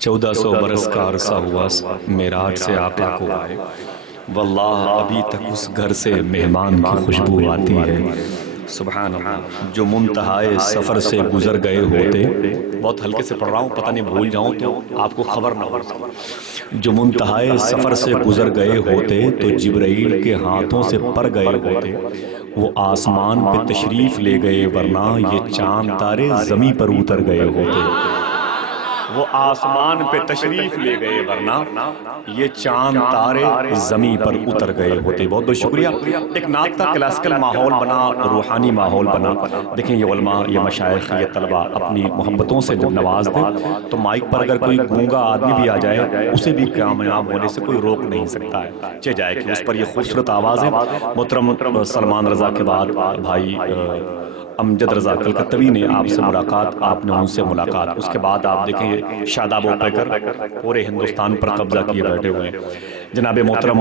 1400 برس کا عرصہ ہوا معراج سے آقا کو آئے، واللہ ابھی تک اس گھر سے مہمان کی خوشبو آتی ہے۔ سبحان اللہ۔ جو منتہائے سفر سے گزر گئے ہوتے، بہت ہلکے سے پڑھ رہا ہوں، پتہ نہیں بھول جاؤں تو آپ کو خبر نہ ہو۔ جو منتہائے سفر سے گزر گئے ہوتے تو جبرائیل کے ہاتھوں سے پر گئے ہوتے، وہ آسمان پہ تشریف لے گئے ورنہ یہ چاند تارے زمیں پر اتر گئے ہوتے۔ وہ آسمان پہ تشریف لے گئے ورنہ یہ چاند تارے زمین پر اتر گئے ہوتے۔ بہت بہت شکریہ۔ ایک نعت کا کلاسیکل ماحول بنا، روحانی ماحول بنا۔ دیکھیں یہ علماء، یہ مشائخ، یہ طلباء اپنی محبتوں سے جب نواز دیں تو مائک پر اگر کوئی گونگا آدمی بھی آ جائے اسے بھی کامیاب ہونے سے کوئی روک نہیں سکتا ہے، چہ جائے کہ اس پر یہ خوبصورت آواز ہے۔ محترم سلمان رضا کے بعد بھائی امجد رضا کلکتوی نے آپ سے ملاقات، آپ نے ان سے ملاقات، اس کے بعد آپ دیکھیں شاداب اوپیکر پورے ہندوستان پر قبضہ کیے بیٹھے ہوئے ہیں۔ جناب محترم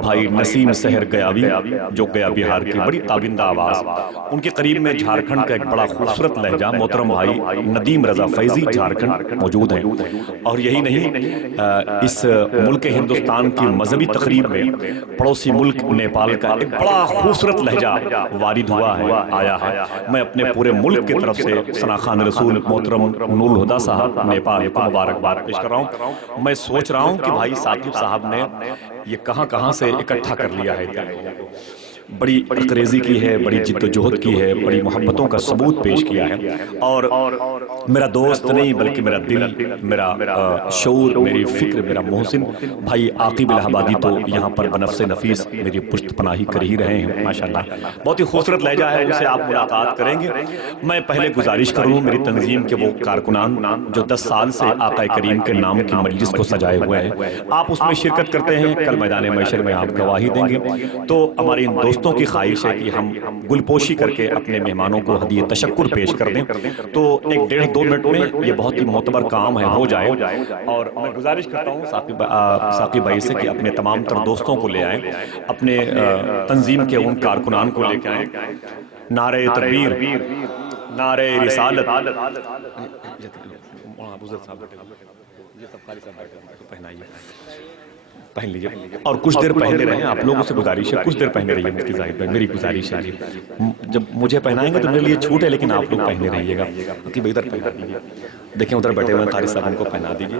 بھائی نسیم سحر گیاوی جو گیا بہار کی بڑی تابندہ آواز، ان کے قریب میں جھارکھنڈ کا ایک بڑا خوبصورت لہجہ محترم بھائی ندیم رضا فیضی جھارکھنڈ موجود ہیں۔ اور یہی نہیں، اس ملک ہندوستان کی مذہبی تقریب میں پڑوسی ملک نیپال کا ایک بڑا خوبصورت لہجہ وارد ہوا ہے، آیا ہے۔ میں اپنے پورے ملک کی طرف سے ثنا خان رسول محترم نور الہدا صاحب نیپال کو مبارکباد پیش کر رہا ہوں۔ میں سوچ رہا ہوں کہ بھائی ثاقب صاحب نے یہ کہاں سے اکٹھا کر لیا ہے، بڑی انگریزی کی ہے، بڑی جد و جہد کی ہے، بڑی محبتوں کا ثبوت پیش کیا ہے۔ اور میرا دوست نہیں بلکہ میرا دل، میرا شعور، میری فکر، میرا محسن بھائی عاقب الہ آبادی تو یہاں پر بنفس نفیس میری پشت پناہی کر ہی رہے ہیں ماشاءاللہ۔ بہت ہی خوبصورت لہجہ ہے، اسے آپ ملاقات کریں گے۔ میں پہلے گزارش کروں میری تنظیم کے وہ کارکنان جو 10 سال سے آقا کریم کے نام کی مجلس کو سجائے ہوئے ہیں، آپ اس میں شرکت کرتے ہیں، کل میدان محشر میں آپ گواہی دیں گے۔ تو ہماری ان دوستوں کی خواہش ہے کہ ہم گل پوشی کر کے اپنے مہمانوں کو ہدیہ تشکر پیش کر دیں، تو 1-1.5-2 منٹ میں یہ بہت ہی معتبر کام ہے، ہو جائے۔ اور میں گزارش کرتا ہوں ثاقب بھائی سے کہ اپنے تمام تر دوستوں کو لے آئیں، اپنے تنظیم کے ان کارکنان کو لے کے آئیں۔ نعرہ تکبیر، نعرہ رسالت، پہن لیجئے اور کچھ دیر پہنے رہیں، آپ لوگوں سے گزارش ہے کچھ دیر پہنے رہیے مفتی زاہد بھائی، میری گزارش ہے۔ جب مجھے پہنائیں گے تو میرے لیے چھوٹ ہے، لیکن آپ لوگ پہنے رہیے گا کہ ادھر پہنا دیجئے۔ دیکھیں ادھر بیٹھے ہوئے ہیں قاری صاحب، ان کو پہنا دیجئے۔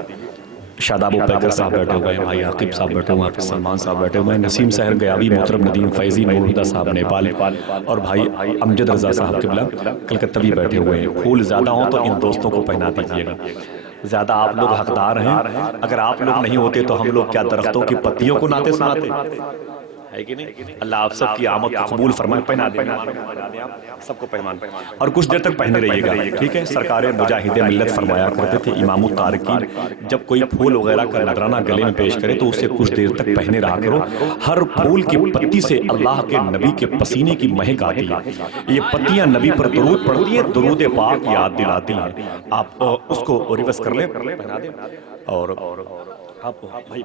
شاداب اوپیکر صاحب بیٹھے ہوئے ہیں، بھائی عاقب صاحب بیٹھے ہوئے ہیں، حافظ سلمان صاحب بیٹھے ہوئے ہیں، نسیم سحر گیاوی، محترم ندیم فیضی، نور الہدا صاحب نیپال، اور بھائی امجد رضا صاحب قبلہ کلکتوی بیٹھے ہوئے ہیں۔ پھول زیادہ ہوں تو ان دوستوں کو پہنا دیجئے گا، زیادہ آپ لوگ حقدار ہیں۔ اگر آپ لوگ نہیں ہوتے تو ہم لوگ کیا درختوں کی پتیوں کو نعتیں سناتے ہے کہ نہیں؟ اللہ آپ سب کی آمد کو قبول فرمائے۔ پہنا دیں سب کو پہمان، اور کچھ دیر تک پہنے رہیے گا، ٹھیک ہے؟ سرکار مجاہد ملت فرمایا کرتے تھے امام التارکین، جب کوئی پھول وغیرہ کا نذرانہ گلے میں پیش کرے تو اسے کچھ دیر تک پہنے رہا کرو۔ ہر پھول کی پتی سے اللہ کے نبی کے پسینے کی مہک آتی ہے، یہ پتیاں نبی پر درود پڑھتی ہیں، درود پاک یاد دلاتی ہیں۔ آپ اس کو ریورس کر لیں، پہنا دیں۔ اور آپ بھائی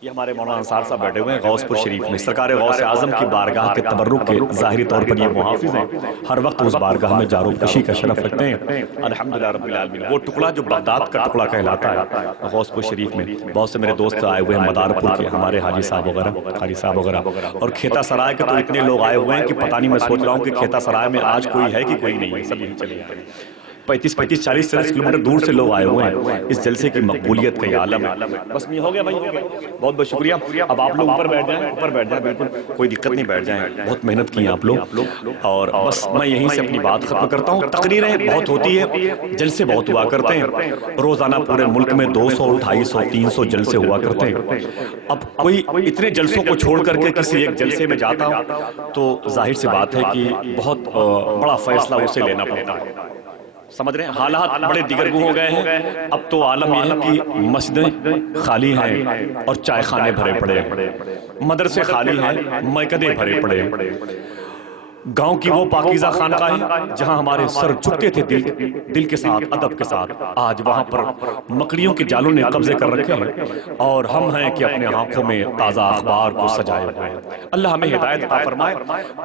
یہ ہمارے مولانا انصار صاحب بیٹھے ہوئے ہیں غوث پور شریف میں، سرکار غوث اعظم کی بارگاہ کے تبرک کے ظاہری طور پر یہ محافظ ہیں، ہر وقت اس بارگاہ میں جارو کشی کا شرف رکھتے ہیں الحمدللہ رب العالمین۔ وہ ٹکڑا جو بغداد کا ٹکڑا کہلاتا ہے غوث پور شریف میں، بہت سے میرے دوست آئے ہوئے ہیں مدارپور کے، ہمارے حاجی صاحب وغیرہ، قاری صاحب وغیرہ، اور کھیتا سرائے کے تو اتنے لوگ آئے ہوئے ہیں کہ پتہ نہیں، میں سوچ رہا ہوں کہ کھیتا سرائے میں آج کوئی ہے کہ کوئی نہیں ہے، سب یہیں چلے جائیں۔ 35 40 کلومیٹر دور سے لوگ آئے ہوئے ہیں، اس جلسے کی مقبولیت کا یہ عالم ہے۔ بس میں ہو گیا بھائی، بہت بہت شکریہ۔ اب آپ لوگ اوپر بیٹھ جائیں، اوپر بیٹھ جائیں، بالکل کوئی دقت نہیں، بیٹھ جائیں، بہت محنت کی ہیں آپ لوگ۔ اور بس میں یہیں سے اپنی بات ختم کرتا ہوں۔ تقریریں بہت ہوتی ہے، جلسے بہت ہوا کرتے ہیں، روزانہ پورے ملک میں 200 250 300 جلسے ہوا کرتے ہیں۔ اب کوئی اتنے جلسوں کو چھوڑ کر کے کسی ایک جلسے میں جاتا ہوں تو ظاہر سی بات ہے کہ بہت بڑا فیصلہ اسے لینا پڑتا ہے، سمجھ رہے ہیں؟ حالات بڑے دیگرگوں ہو گئے ہیں، اب تو عالم یہ ہے کہ مسجدیں خالی ہیں اور چائے خانے بھرے پڑے ہیں، مدرسے خالی ہیں، میکدے بھرے پڑے ہیں۔ گاؤں کی وہ پاکیزہ خانقاہیں جہاں ہمارے سر جھکتے تھے دل کے ساتھ، ادب کے ساتھ، آج وہاں پر مکڑیوں کے جالوں نے قبضے کر رکھے ہیں اور ہم ہیں کہ اپنے آنکھوں میں تازہ اخبار کو سجائے ہوئے ہیں۔ اللہ ہمیں ہدایت عطا فرمائے،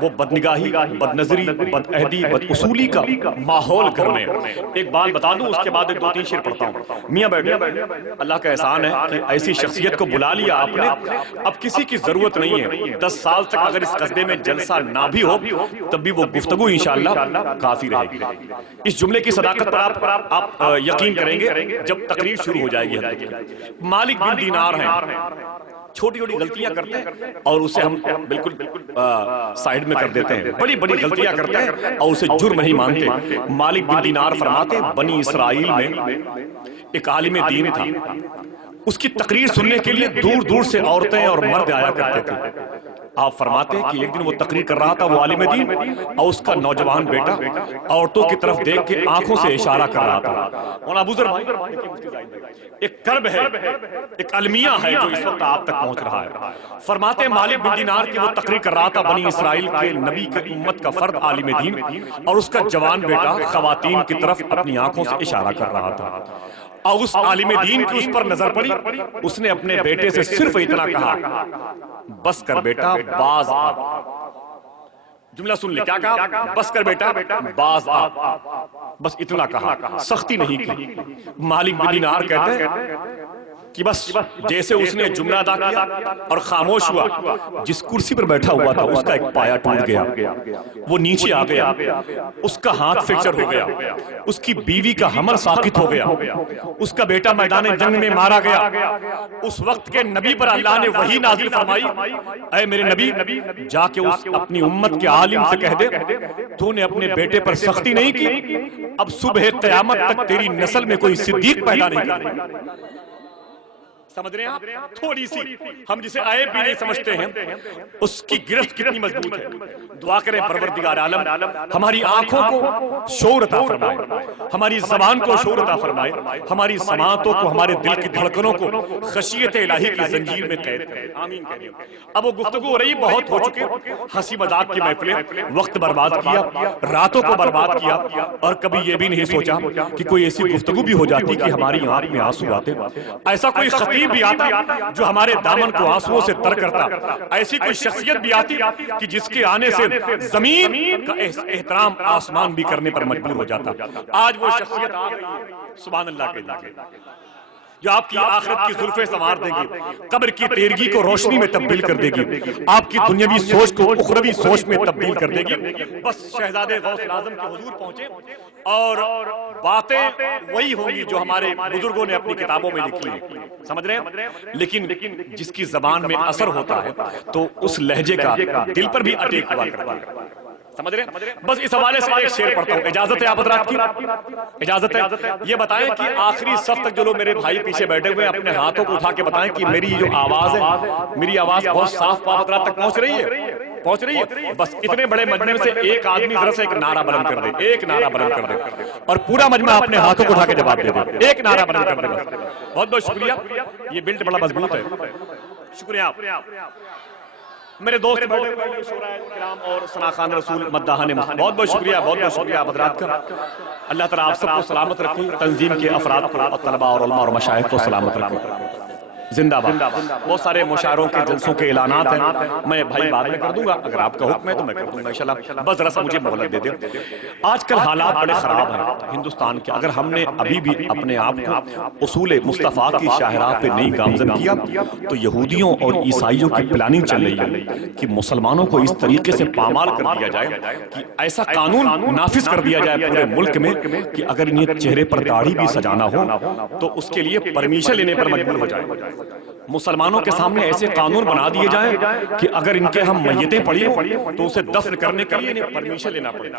وہ بدنگاہی، بد نظری، بد عہدی، بد اصولی کا ماحول گھر میں۔ ایک بات بتا دوں، اس کے بعد ایک دو تین شعر پڑھتا ہوں۔ میاں بیٹھے، اللہ کا احسان ہے کہ ایسی شخصیت کو بلا لیا آپ نے، اب کسی کی ضرورت نہیں ہے۔ 10 سال تک اگر اس قصبے میں جلسہ نہ بھی ہو تب بھی وہ گفتگو انشاءاللہ کافی رہے گی۔ اس جملے کی صداقت پر آپ یقین کریں گے جب تقریر شروع ہو جائے گی۔ مالک بن دینار ہیں، چھوٹی چھوٹی غلطیاں کرتے ہیں اور اسے ہم بالکل سائیڈ میں کر دیتے ہیں، بڑی بڑی غلطیاں کرتے ہیں اور اسے جرم نہیں مانتے۔ مالک بن دینار فرماتے بنی اسرائیل میں ایک عالم دین تھا، اس کی تقریر سننے کے لیے دور دور سے عورتیں اور مرد آیا کرتے تھے۔ آپ فرماتے کہ ایک دن وہ تقریر کر رہا تھا، وہ عالم دین، اور اس کا نوجوان بیٹا عورتوں کی طرف دیکھ کے آنکھوں سے اشارہ کر رہا تھا۔ اور ابو ذر بھائی، ایک کرب ہے، ایک المیہ ہے جو اس وقت آپ تک پہنچ رہا ہے۔ فرماتے مالک بن دینار کی وہ تقریر کر رہا تھا، بنی اسرائیل کے نبی کی امت کا فرد عالم دین، اور اس کا جوان بیٹا خواتین کی طرف اپنی آنکھوں سے اشارہ کر رہا تھا۔ اور اس عالم دین کی اس پر نظر پڑی، اس نے اپنے بیٹے سے صرف اتنا کہا، بس کر بیٹا باز آ۔ جملہ سن لے، کیا کہا؟ بس کر بیٹا باز آ، بس اتنا کہا، سختی نہیں کی۔ مالک بن دینار کہتے ہیں کہ بس جیسے اس نے جملہ ادا کیا اور خاموش ہوا، جس کرسی پر بیٹھا ہوا تھا اس کا ایک پایا ٹوٹ گیا، وہ نیچے آ گیا، اس کا ہاتھ فریکچر ہو گیا، اس کی بیوی کا حمل ساقط ہو گیا، اس کا بیٹا میدان جنگ میں مارا گیا۔ اس وقت کے نبی پر اللہ نے وحی نازل فرمائی، اے میرے نبی جا کے اس اپنی امت کے عالم سے کہہ دے تو نے اپنے بیٹے پر سختی نہیں کی، اب صبح قیامت تک تیری نسل میں کوئی صدیق پیدا نہیں کرے۔ سمجھ رہے ہیں آپ؟ تھوڑی سی ہم جسے عیب بھی نہیں سمجھتے ہیں، اس کی گرفت کتنی مضبوط ہے۔ دعا کریں پروردگار عالم ہماری آنکھوں کو شعور عطا فرمائے، ہماری زبان کو شعور عطا فرمائے، ہماری سماعتوں کو، ہمارے دل کی دھڑکنوں کو خشیت الہی کی زنجیر میں قید کرے۔ آمین کہہ رہے ہیں۔ اب وہ گفتگو ہو رہی، بہت ہو چکے، ہنسی مذاق کی محفلیں، وقت برباد کیا، راتوں کو برباد کیا، اور کبھی یہ بھی نہیں سوچا کہ کوئی ایسی گفتگو بھی ہو جاتی کہ ہماری آنکھ میں آنسو آتے، ایسا کوئی خطیب بھی آتا جو ہمارے دامن کو آنسوؤں سے تر کرتا، ایسی کوئی شخصیت بھی آتی کہ جس کے آنے سے زمین کا احترام آسمان بھی کرنے پر مجبور ہو جاتا۔ آج وہ شخصیت آ گئی ہے، سبحان اللہ کے لیے، جو آپ کی آخرت کی زلفیں سنوار دے گی، قبر کی تیرگی کو روشنی میں تبدیل کر دے گی، آپ کی دنیاوی سوچ کو اخروی سوچ میں تبدیل کر دے گی۔ بس شہزادے غوث اعظم کے حضور پہنچے اور باتیں وہی ہوں گی جو ہمارے بزرگوں نے اپنی کتابوں میں لکھی ہیں، سمجھ رہے ہیں؟ لیکن جس کی زبان میں اثر ہوتا ہے تو اس لہجے کا دل پر بھی اٹیک ہوا کرتا ہے، سمجھ رہے ہیں؟ بس اس حوالے سے ایک شعر پڑھتا ہوں، اجازت ہے آپ حضرات کی؟ اجازت ہے؟ یہ بتائیں کہ آخری صف تک جو لوگ میرے بھائی پیچھے بیٹھے ہوئے اپنے ہاتھوں کو اٹھا کے بتائیں کہ میری جو آواز ہے، میری آواز بہت صاف آپ حضرات تک پہنچ رہی ہے؟ پہنچ رہی ہے؟ بس اتنے بڑے مجمع سے ایک آدمی ذرا سے ایک نعرہ بلند کر دے، ایک نعرہ بلند کر دے، اور پورا مجمع اپنے ہاتھوں کو اٹھا کے جواب دے دے، ایک نعرہ بلند کر دے بس۔ بہت بہت شکریہ، یہ بلٹ بڑا مضبوط ہے، شکریہ آپ۔ میرے دوست بیٹھے ہوئے شورائے کرام اور ثناخان رسول مداحان مصطفیٰ، بہت بہت شکریہ، بہت بہت شکریہ آپ حضرات کا۔ اللہ تعالیٰ آپ سب کو سلامت رکھے، تنظیم کے افراد کو، طلباء اور علماء اور مشائخ کو سلامت رکھے۔ زندہ باد۔ بہت سارے مشاعروں کے جلسوں کے اعلانات ہیں، میں بھائی بعد میں کر دوں گا، اگر آپ کا حکم ہے تو میں کر دوں گا انشاءاللہ، بس ذرا سا مجھے مہلت دے دیں۔ آج کل حالات بڑے خراب ہیں ہندوستان کے، اگر ہم نے ابھی بھی اپنے آپ کو اصول مصطفیٰ کی شاہراہ پہ نہیں گامزن کیا تو یہودیوں اور عیسائیوں کی پلاننگ چل رہی ہے کہ مسلمانوں کو اس طریقے سے پامال کر دیا جائے کہ ایسا قانون نافذ کر دیا جائے پورے ملک میں کہ اگر انہیں چہرے پر داڑھی بھی سجانا ہو تو اس کے لیے پرمیشن لینے پر مجبور ہو جائے۔ مسلمانوں کے سامنے ایسے قانون بنا دیے جائیں کہ اگر ان کے ہم میتیں پڑی ہوں تو اسے دفن کرنے کے لیے انہیں پرمیشن لینا پڑے،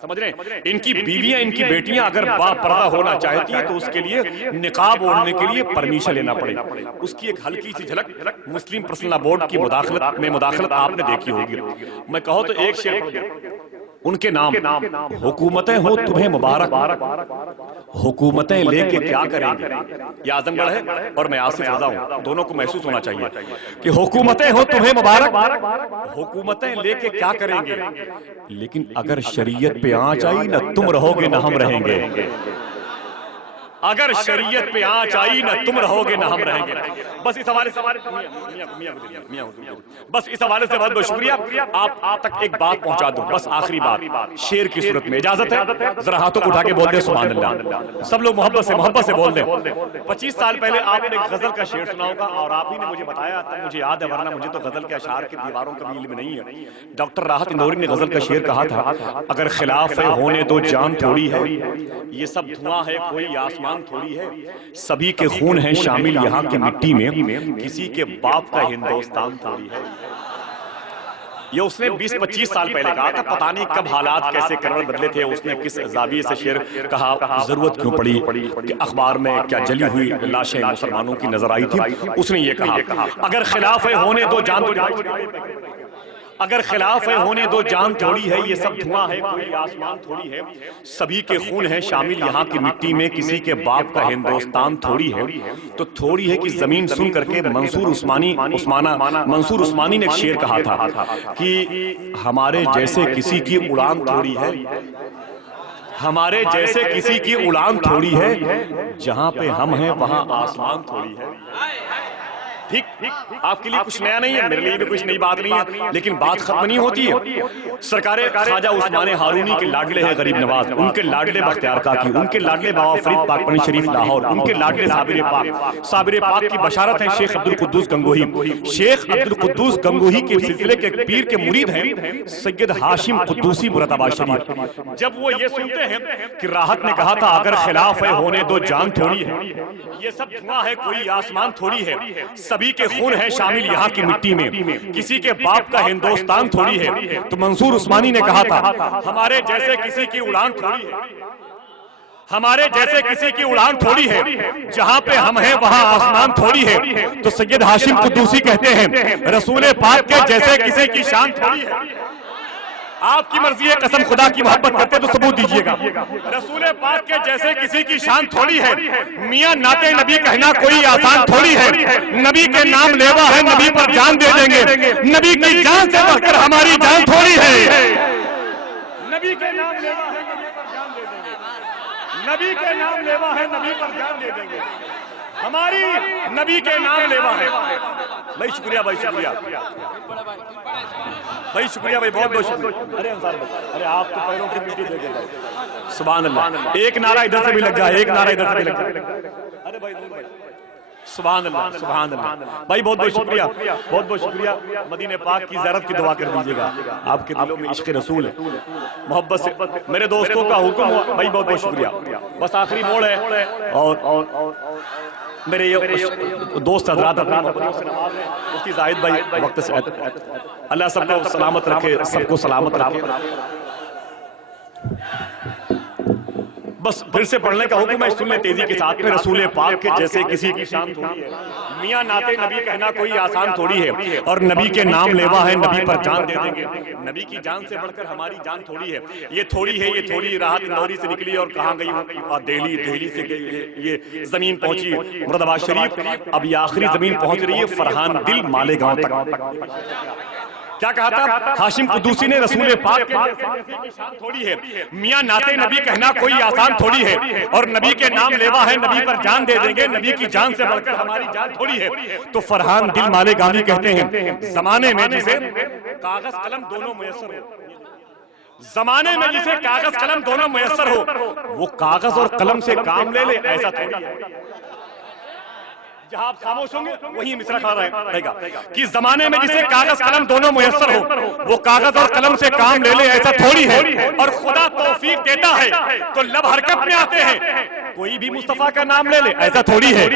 سمجھ رہے ہیں؟ ان کی بیویاں، ان کی بیٹیاں اگر با پردہ ہونا چاہتی ہیں تو اس کے لیے نقاب اوڑھنے کے لیے پرمیشن لینا پڑے۔ اس کی ایک ہلکی سی جھلک مسلم پرسنل لا بورڈ کی مداخلت آپ نے دیکھی ہوگی۔ میں کہوں تو ایک شعر پڑھ دوں، ان کے نام حکومتیں ہوں تمہیں مبارک، حکومتیں لے کے کیا کریں گے؟ یہ اعظم گڑھ ہے اور میں آصف رضا ہوں، دونوں کو محسوس ہونا چاہیے کہ حکومتیں ہوں تمہیں مبارک، حکومتیں لے کے کیا کریں گے؟ لیکن اگر شریعت پہ آنچ آئی نہ تم رہو گے نہ ہم رہیں گے، اگر شریعت پہ آنچ آئی نہ تم رہو گے نہ ہم رہیں گے۔ بس اس حوالے سے بہت بہت شکریہ۔ آپ تک ایک بات پہنچا دوں، بس آخری بات شعر کی صورت میں اجازت ہے؟ ذرا ہاتھوں کو اٹھا کے بول دیں سبحان اللہ، سب لوگ محبت سے بول دیں۔ 25 سال پہلے آپ نے ایک غزل کا شعر سنا ہوگا اور آپ ہی نے مجھے بتایا تھا، مجھے یاد ہے، ورنہ مجھے تو غزل کے اشعار کی دیواروں کا بھی علم نہیں ہے۔ ڈاکٹر راحت اندوری نے غزل کا شعر کہا تھا، اگر خلاف ہونے دو جان تھوڑی ہے، یہ سب دھواں ہے کوئی آسمان تھوڑی ہے، سبھی کے خون ہیں شامل یہاں کی مٹی میں، کسی کے باپ کا ہندوستان تھوڑی ہے۔ یہ اس نے 20-25 سال پہلے کہا تھا، پتہ نہیں کب حالات کیسے کروٹ بدلے تھے، اس نے کس زاویے سے شعر کہا، ضرورت کیوں پڑی کہ اخبار میں کیا جلی ہوئی لاشیں مسلمانوں کی نظر آئی تھی، اس نے یہ کہا اگر خلاف ہے ہونے دو جان اگر خلاف ہے ہونے دو جان تھوڑی ہے، یہ سب دھواں ہے کوئی آسمان تھوڑی ہے، سبھی کے خون ہیں شامل یہاں کی مٹی میں، کسی کے باپ کا ہندوستان تھوڑی ہے۔ تو تھوڑی ہے کہ زمین سن کر کے منصور عثمانی نے ایک شعر کہا تھا کہ ہمارے جیسے کسی کی اڑان تھوڑی ہے، ہمارے جیسے کسی کی اڑان تھوڑی ہے، جہاں پہ ہم ہیں وہاں آسمان تھوڑی ہے۔ ٹھیک، آپ کے لیے کچھ نیا نہیں ہے، میرے لیے بھی کچھ نئی بات نہیں ہے، لیکن بات ختم نہیں ہوتی ہے۔ سرکار خواجہ عثمان ہارونی کے لاڈلے ہیں غریب نواز، ان کے لاڈلے بختیار کاکی، ان کے لاڈلے بابا فرید پاک پنی شریف لاہور، ان کے لاڈلے صابر پاک کی بشارت ہیں شیخ عبدالقدوس گنگوہی۔ شیخ عبدالقدوس گنگوہی کے سلسلے کے پیر کے مرید ہیں سید ہاشم قدوسی مراد آباد شریف۔ جب وہ یہ سنتے ہیں کہ راحت نے کہا تھا اگر خلاف ہے ہونے دو جان تھوڑی ہے، یہ سب دھواں ہے کوئی آسمان تھوڑی ہے، سبھی کے خون ہے شامل یہاں کی مٹی میں، کسی کے باپ کا ہندوستان تھوڑی ہے، تو منصور عثمانی نے کہا تھا ہمارے جیسے کسی کی اڑان تھوڑی ہے، ہمارے جیسے کسی کی اڑان تھوڑی ہے، جہاں پہ ہم ہیں وہاں آسمان تھوڑی ہے۔ تو سید ہاشم قدوسی کہتے ہیں رسول پاک کے جیسے کسی کی شان تھوڑی ہے۔ آپ کی مرضی ہے، قسم خدا کی محبت کرتے تو ثبوت دیجئے گا۔ رسول پاک کے جیسے کسی کی شان تھوڑی ہے، میاں نعت نبی کہنا کوئی آسان تھوڑی ہے، نبی کے نام لیوا ہے نبی پر جان دے دیں گے، نبی کی جان سے بڑھ کر ہماری جان تھوڑی ہے۔ نبی کے نام لیوا ہے نبی پر جان دے دیں گے، نبی کے نام لیوا ہے نبی پر جان دے دیں گے، ہماری نبی کے نام لیوا ہے۔ بھائی شکریہ، بھائی شکریہ، بھائی شکریہ، بھائی بہت بہت شکریہ۔ ارے انصار بھائی، ارے آپ تو پیروں کی مٹی دے دے گئے، سبحان اللہ، ایک نعرہ ادھر سے بھی لگ جائے، ایک نعرہ ادھر سے بھی لگ جائے۔ ارے بھائی نور بھائی، سبحان اللہ، سبحان اللہ، بھائی بہت بہت شکریہ، بہت بہت شکریہ۔ مدینہ پاک کی زیارت کی دعا کر دیجئے گا، آپ کے دلوں میں عشق رسول ہے، محبت سے میرے دوستوں کا حکم ہوا، بھائی بہت بہت شکریہ۔ بس آخری موڑ ہے اور میرے یہ دوست حضرات اپنی محبتوں سے نواز ہیں، مفتی زاہد بھائی وقت سے اللہ سب کو سلامت رکھے، سب کو سلامت رکھے۔ بس پھر سے پڑھنے کا حکم ہے، سن لیں تیزی کے ساتھ میں، رسول پاک کے جیسے کسی کی شان تھوڑی ہے، میاں نعت نبی کہنا کوئی آسان تھوڑی ہے، اور نبی کے نام لیوا ہے نبی پر جان دے دیں گے، نبی کی جان سے بڑھ کر ہماری جان تھوڑی ہے۔ یہ تھوڑی ہے، یہ تھوڑی راحت اندوری سے نکلی اور کہاں گئی، دہلی سے یہ زمین پہنچی مراد آباد شریف، اب یہ آخری زمین پہنچ رہی ہے فرحان دل مالیگاؤں تک۔ کیا کہا تھا ہاشم قدوسی نے رسول پاک کے جیسے کی شان تھوڑی ہے، میاں نعت نبی کہنا کوئی آسان تھوڑی ہے، اور نبی کے نام لیوا ہے نبی پر جان دے دیں گے، نبی کی جان سے بڑھ کر ہماری جان تھوڑی ہے۔ تو فرحان دل مالیگامی کہتے ہیں زمانے میں جسے کاغذ قلم دونوں میسر ہو، زمانے میں جسے کاغذ قلم دونوں میسر ہو، وہ کاغذ اور قلم سے کام لے لے، ایسا تھوڑی ہے۔ جہاں آپ خاموش ہوں گے وہیں مصرع کھڑا رہے گا کہ زمانے میں جسے کاغذ قلم دونوں میسر ہو، وہ کاغذ اور قلم سے کام لے لے، ایسا تھوڑی ہے۔ اور خدا توفیق دیتا ہے تو لب حرکت میں آتے ہیں، کوئی بھی مصطفیٰ کا نام لے لے، ایسا تھوڑی ہے۔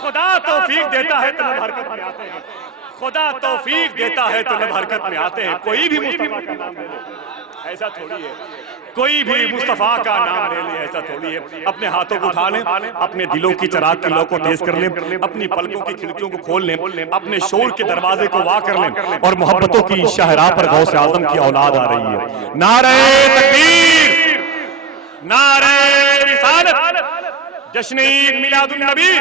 خدا توفیق دیتا ہے تو لب حرکت میں آتے ہیں، خدا توفیق دیتا ہے تو لب حرکت میں آتے ہیں، کوئی بھی مصطفیٰ کا نام لے لے، ایسا تھوڑی ہے۔ کوئی بھی مصطفیٰ کا نام لے لے ایسا تھوڑی ہے. اپنے ہاتھوں کو اٹھا لیں, اپنے دلوں کی چراغ کی لو کو تیز کر لیں, اپنی پلکوں کی کھڑکیوں کو کھول لیں, اپنے شعور کے دروازے کو وا کر لیں, اور محبتوں کی شاہراہ پر غوث اعظم کی اولاد آ رہی ہے. نعرہ تکبیر, نعرہ رسالت, جشن عید میلاد النبی,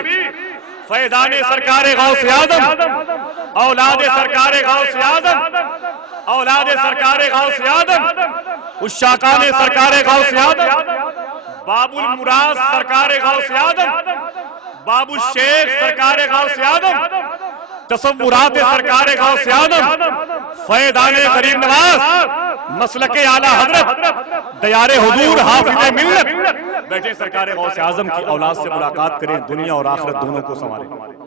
فیضان سرکار غوث اعظم, اولاد سرکار غوث اعظم, اولاد سرکار غوث اعظم, عشاقان سرکار غوث اعظم, باب المراد سرکار غوث اعظم, باب الشیخ سرکار غوث اعظم, تصورات سرکار غوث اعظم, فیضان غریب نواز, مسلک اعلیٰ حضرت, دیار حضور حافظ ملت. بیٹھے سرکار غوث اعظم کی اولاد سے ملاقات کریں, دنیا اور آخرت دونوں کو سنواریں.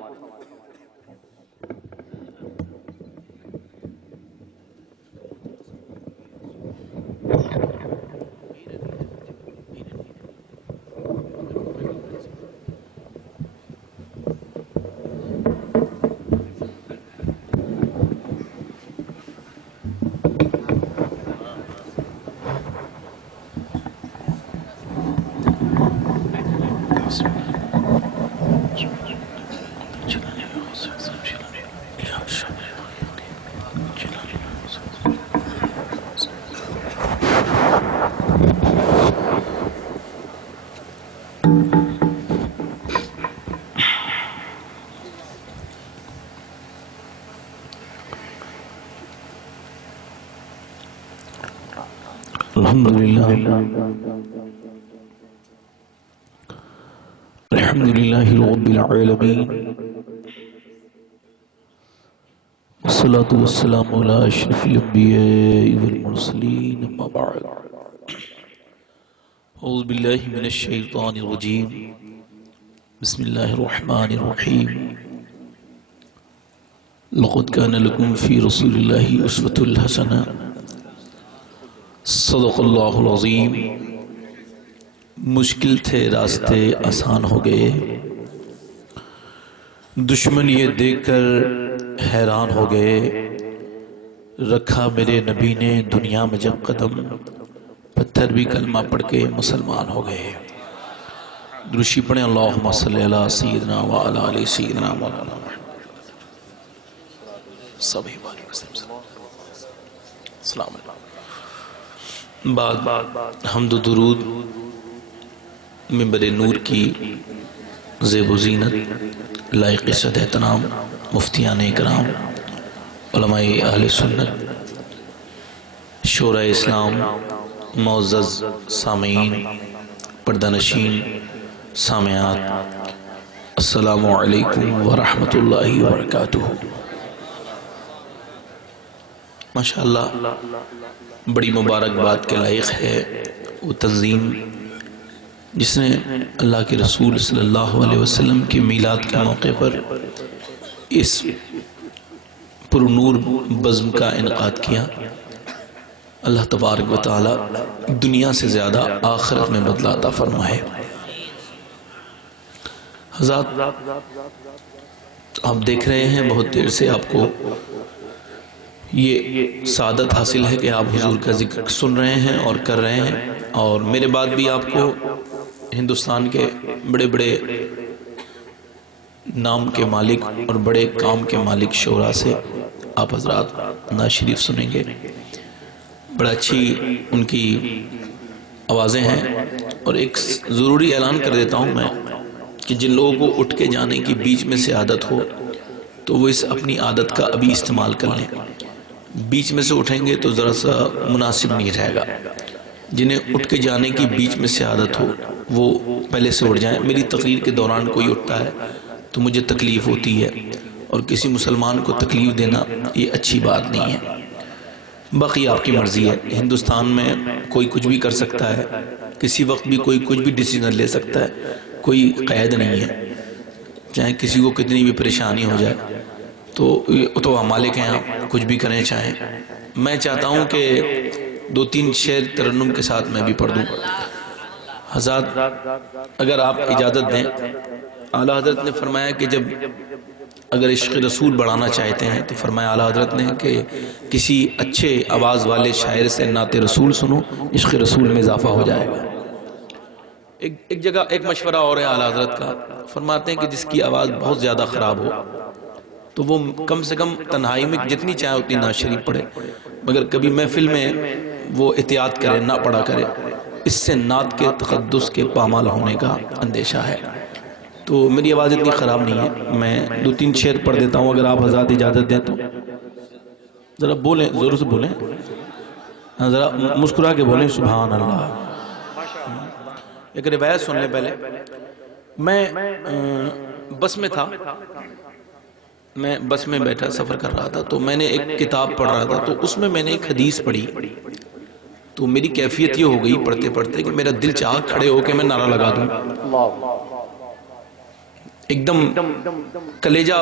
الحمدللہ رب العالمین, والصلاة والسلام علی اشرف الانبیاء والمرسلین, اما بعد. اعوذ باللہ من الشیطان الرجیم, بسم اللہ الرحمن الرحیم. لقد کان لکم فی رسول اللہ اسوۃ الحسنہ, صدق اللہ العظیم. مشکل تھے راستے آسان ہو گئے, دشمن یہ دیکھ کر حیران ہو گئے, رکھا میرے نبی نے دنیا میں جب قدم, پتھر بھی کلمہ پڑھ کے مسلمان ہو گئے. درشی پڑھیں, اللہم صلی علی سیدنا وعلی آل سیدنا مولانا سبھی باری وسلم. السلام علیکم. بعد حمد و درود منبر نور کی زیب و زینت, لائق صد احترام مفتیان اکرام, علماء اہل سنت, شورا اسلام, معزز سامعین, پردہ نشین سامعات, السلام علیکم ورحمۃ اللہ وبرکاتہ. ماشاءاللہ بڑی مبارکباد کے لائق ہے وہ تنظیم جس نے اللہ کے رسول صلی اللہ علیہ وسلم کی میلاد کے موقع پر اس پرنور بزم کا انعقاد کیا. اللہ تبارک و تعالی دنیا سے زیادہ آخرت میں بدلہ عطا فرمائے. حضرات آپ دیکھ رہے ہیں, بہت دیر سے آپ کو یہ سعادت حاصل ہے کہ آپ حضور کا ذکر سن رہے ہیں اور کر رہے ہیں, اور میرے بعد بھی آپ کو ہندوستان کے بڑے بڑے نام کے مالک اور بڑے کام کے مالک شورا سے آپ حضرات نعت شریف سنیں گے. بڑا اچھی ان کی آوازیں ہیں, اور ایک ضروری اعلان کر دیتا ہوں میں کہ جن لوگوں کو اٹھ کے جانے کی بیچ میں سے عادت ہو تو وہ اس اپنی عادت کا ابھی استعمال کر لیں. بیچ میں سے اٹھیں گے تو ذرا سا مناسب نہیں رہے گا. جنہیں اٹھ کے جانے کی بیچ میں سے عادت ہو وہ پہلے سے اٹھ جائیں. میری تقریر کے دوران کوئی اٹھتا ہے تو مجھے تکلیف ہوتی ہے, اور کسی مسلمان کو تکلیف دینا یہ اچھی بات نہیں ہے. باقی آپ کی مرضی ہے, ہندوستان میں کوئی کچھ بھی کر سکتا ہے, کسی وقت بھی کوئی کچھ بھی ڈیسیژن لے سکتا ہے, کوئی قید نہیں ہے. چاہے کسی کو کتنی بھی پریشانی ہو جائے تو مالک ہیں, آپ کچھ بھی کریں چاہیں. میں چاہتا ہوں کہ 2-3 شعر ترنم کے ساتھ میں بھی پڑھ دوں. حضرات اگر آپ اجازت دیں, اعلیٰ حضرت نے فرمایا کہ جب اگر عشق رسول بڑھانا چاہتے ہیں تو فرمایا اعلیٰ حضرت نے کہ کسی اچھے آواز والے شاعر سے نعت رسول سنو، عشق رسول میں اضافہ ہو جائے گا۔ ایک جگہ ایک مشورہ اور ہے اعلیٰ حضرت کا، فرماتے ہیں کہ جس کی آواز بہت زیادہ خراب ہو تو وہ کم سے کم تنہائی میں جتنی چاہے اتنی نعت شریف پڑھے، مگر کبھی محفل میں وہ احتیاط کرے، نہ پڑھا کرے، اس سے نعت کے تقدس کے پامال ہونے کا اندیشہ ہے۔ تو میری آواز اتنی خراب نہیں ہے، میں 2-3 شعر پڑھ دیتا ہوں، اگر آپ حضرات اجازت دیں تو ذرا بولیں، زور سے بولیں، ذرا مسکرا کے بولیں سبحان اللہ۔ ایک روایت سن لیں پہلے۔ میں بس میں تھا، میں بس میں بیٹھا سفر کر رہا تھا، تو میں نے ایک کتاب پڑھ رہا تھا، تو اس میں نے ایک حدیث پڑھی، تو میری کیفیت یہ ہو گئی پڑھتے پڑھتے کہ میرا دل چاہ کھڑے ہو کے میں نعرہ لگا دوں، ایک دم کلیجہ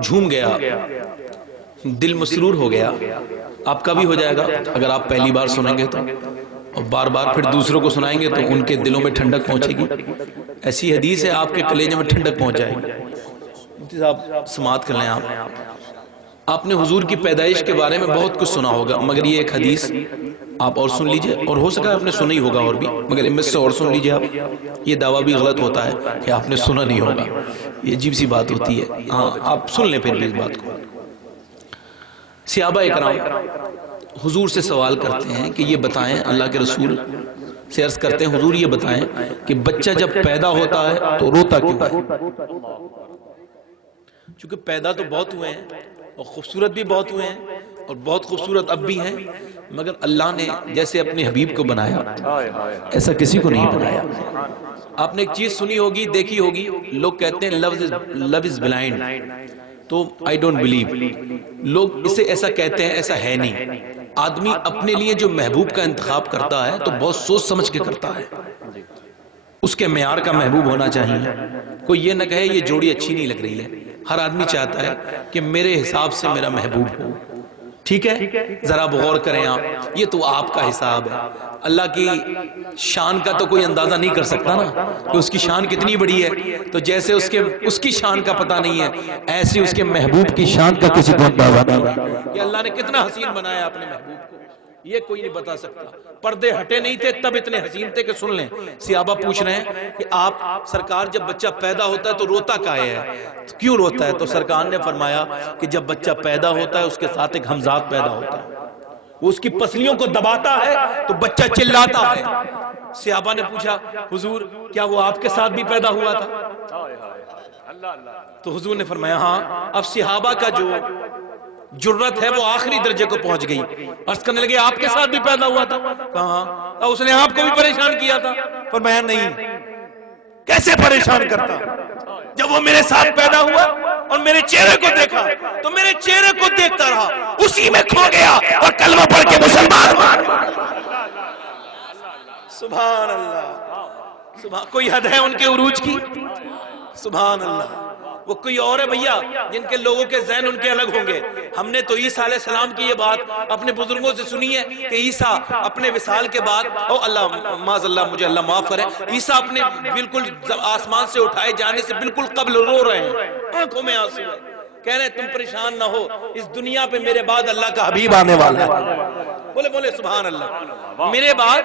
جھوم گیا، دل مسرور ہو گیا۔ آپ کا بھی ہو جائے گا اگر آپ پہلی بار سنیں گے تو، اور بار بار پھر دوسروں کو سنائیں گے تو ان کے دلوں میں ٹھنڈک پہنچے گی۔ ایسی حدیث ہے آپ کے کلیجے میں ٹھنڈک پہنچ جائے گی۔ مفتی صاحب سماعت کر لیں، آپ نے حضور کی پیدائش کے بارے میں بہت کچھ سنا ہوگا، مگر یہ ایک حدیث آپ اور سن لیجئے، اور ہو سکا آپ نے سنا ہی ہوگا اور بھی، مگر ان میں سے اور سن لیجئے آپ۔ یہ دعویٰ بھی غلط ہوتا ہے کہ آپ نے سنا نہیں ہوگا، یہ عجیب سی بات ہوتی ہے۔ ہاں آپ سن لیں پھر بھی اس بات کو۔ صحابہ اکرام حضور سے سوال کرتے ہیں کہ یہ بتائیں، اللہ کے رسول سے عرض کرتے ہیں حضور یہ بتائیں کہ بچہ جب پیدا ہوتا ہے تو روتا کیوں ہے؟ چونکہ پیدا تو بہت ہوئے ہیں اور خوبصورت بھی بہت ہوئے ہیں اور بہت خوبصورت اب بھی ہیں، مگر اللہ نے جیسے اپنے حبیب کو بنایا ایسا کسی کو نہیں بنایا۔ آپ نے ایک چیز سنی ہوگی، دیکھی ہوگی، لوگ کہتے ہیں لو از بلائنڈ، تو I don't believe، لوگ اسے ایسا کہتے ہیں، ایسا ہے نہیں۔ آدمی اپنے لیے جو محبوب کا انتخاب کرتا ہے تو بہت سوچ سمجھ کے کرتا ہے، اس کے معیار کا محبوب ہونا چاہیے۔ کوئی یہ نہ کہے یہ جوڑی اچھی نہیں لگ رہی ہے، ہر آدمی چاہتا ہے کہ میرے حساب سے میرا محبوب ہو۔ ٹھیک ہے، ذرا غور کریں آپ، یہ تو آپ کا حساب ہے، اللہ کی شان کا تو کوئی اندازہ نہیں کر سکتا نا کہ اس کی شان کتنی بڑی ہے، تو جیسے اس کی شان کا پتہ نہیں ہے، ایسی اس کے محبوب کی شان کا کسی کو اندازہ نہیں ہے کہ اللہ نے کتنا حسین بنایا اپنے محبوب کو، یہ کوئی نہیں بتا سکتا۔ پردے ہٹے نہیں تھے تب اتنے حسین تھے کہ سن لیں، صحابہ پوچھ رہے ہیں کہ آپ سرکار جب بچہ پیدا ہوتا ہے تو روتا کائے ہے، کیوں روتا ہے؟ تو سرکار نے فرمایا کہ جب بچہ پیدا ہوتا ہے اس کے ساتھ ایک ہمزاد پیدا ہوتا ہے، وہ اس کی پسلیوں کو دباتا ہے تو بچہ چلاتا ہے۔ صحابہ نے پوچھا حضور کیا وہ آپ کے ساتھ بھی پیدا ہوا تھا؟ تو حضور نے فرمایا ہاں۔ اب صحابہ کا جو جرت ہے وہ آخری درجے کو پہنچ گئی، عرض کرنے لگے آپ کے ساتھ بھی پیدا ہوا تھا؟ کہاں اس نے آپ کو بھی پریشان کیا تھا؟ فرمایا نہیں۔ کیسے پریشان کرتا؟ جب وہ میرے ساتھ پیدا ہوا اور میرے چہرے کو دیکھا تو میرے چہرے کو دیکھتا رہا، اسی میں کھو گیا اور کلمہ پڑھ کے مسلمان ہوا۔ سبحان اللہ، کوئی حد ہے ان کے عروج کی؟ سبحان اللہ۔ وہ کوئی اور ہے بھیا جن کے لوگوں کے ذہن ان کے الگ ہوں گے۔ ہم نے تو عیسیٰ علیہ السلام کی یہ بات اپنے بزرگوں سے سنی ہے کہ عیسیٰ اپنے وصال کے بعد، او اللہ معاذ اللہ مجھے اللہ معاف کرے، عیسیٰ اپنے بالکل آسمان سے اٹھائے جانے سے بالکل قبل رو رہے ہیں، آنکھوں میں آنسو ہے، کہہ رہے ہیں تم پریشان نہ ہو، اس دنیا پہ میرے بعد اللہ کا حبیب آنے والا ہے۔ بولے سبحان اللہ، میرے بعد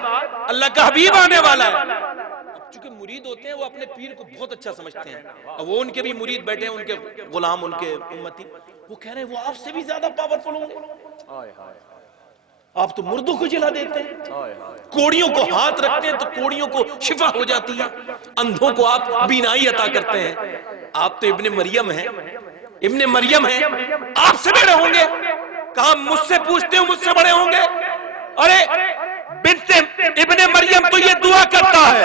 اللہ کا حبیب آنے والا ہے۔ چونکہ مرید ہوتے ہیں وہ اپنے پیر کو بہت اچھا سمجھتے ہیں، اور وہ ان کے بھی مرید بیٹھے ہیں، ان کے غلام، ان کے امتی، وہ کہہ رہے ہیں وہ آپ سے بھی زیادہ پاورفل ہوں گے، آپ تو مردوں کو جلا دیتے ہیں، کوڑیوں کو ہاتھ رکھتے ہیں تو کوڑیوں کو شفا ہو جاتی ہے، اندھوں کو آپ بینائی عطا کرتے ہیں، آپ تو ابن مریم ہیں، ابن مریم ہیں، آپ سے بڑے ہوں گے؟ کہا مجھ سے پوچھتے ہو مجھ سے بڑے ہوں گے؟ ارے بنت ابن مریم تو یہ دعا کرتا ہے،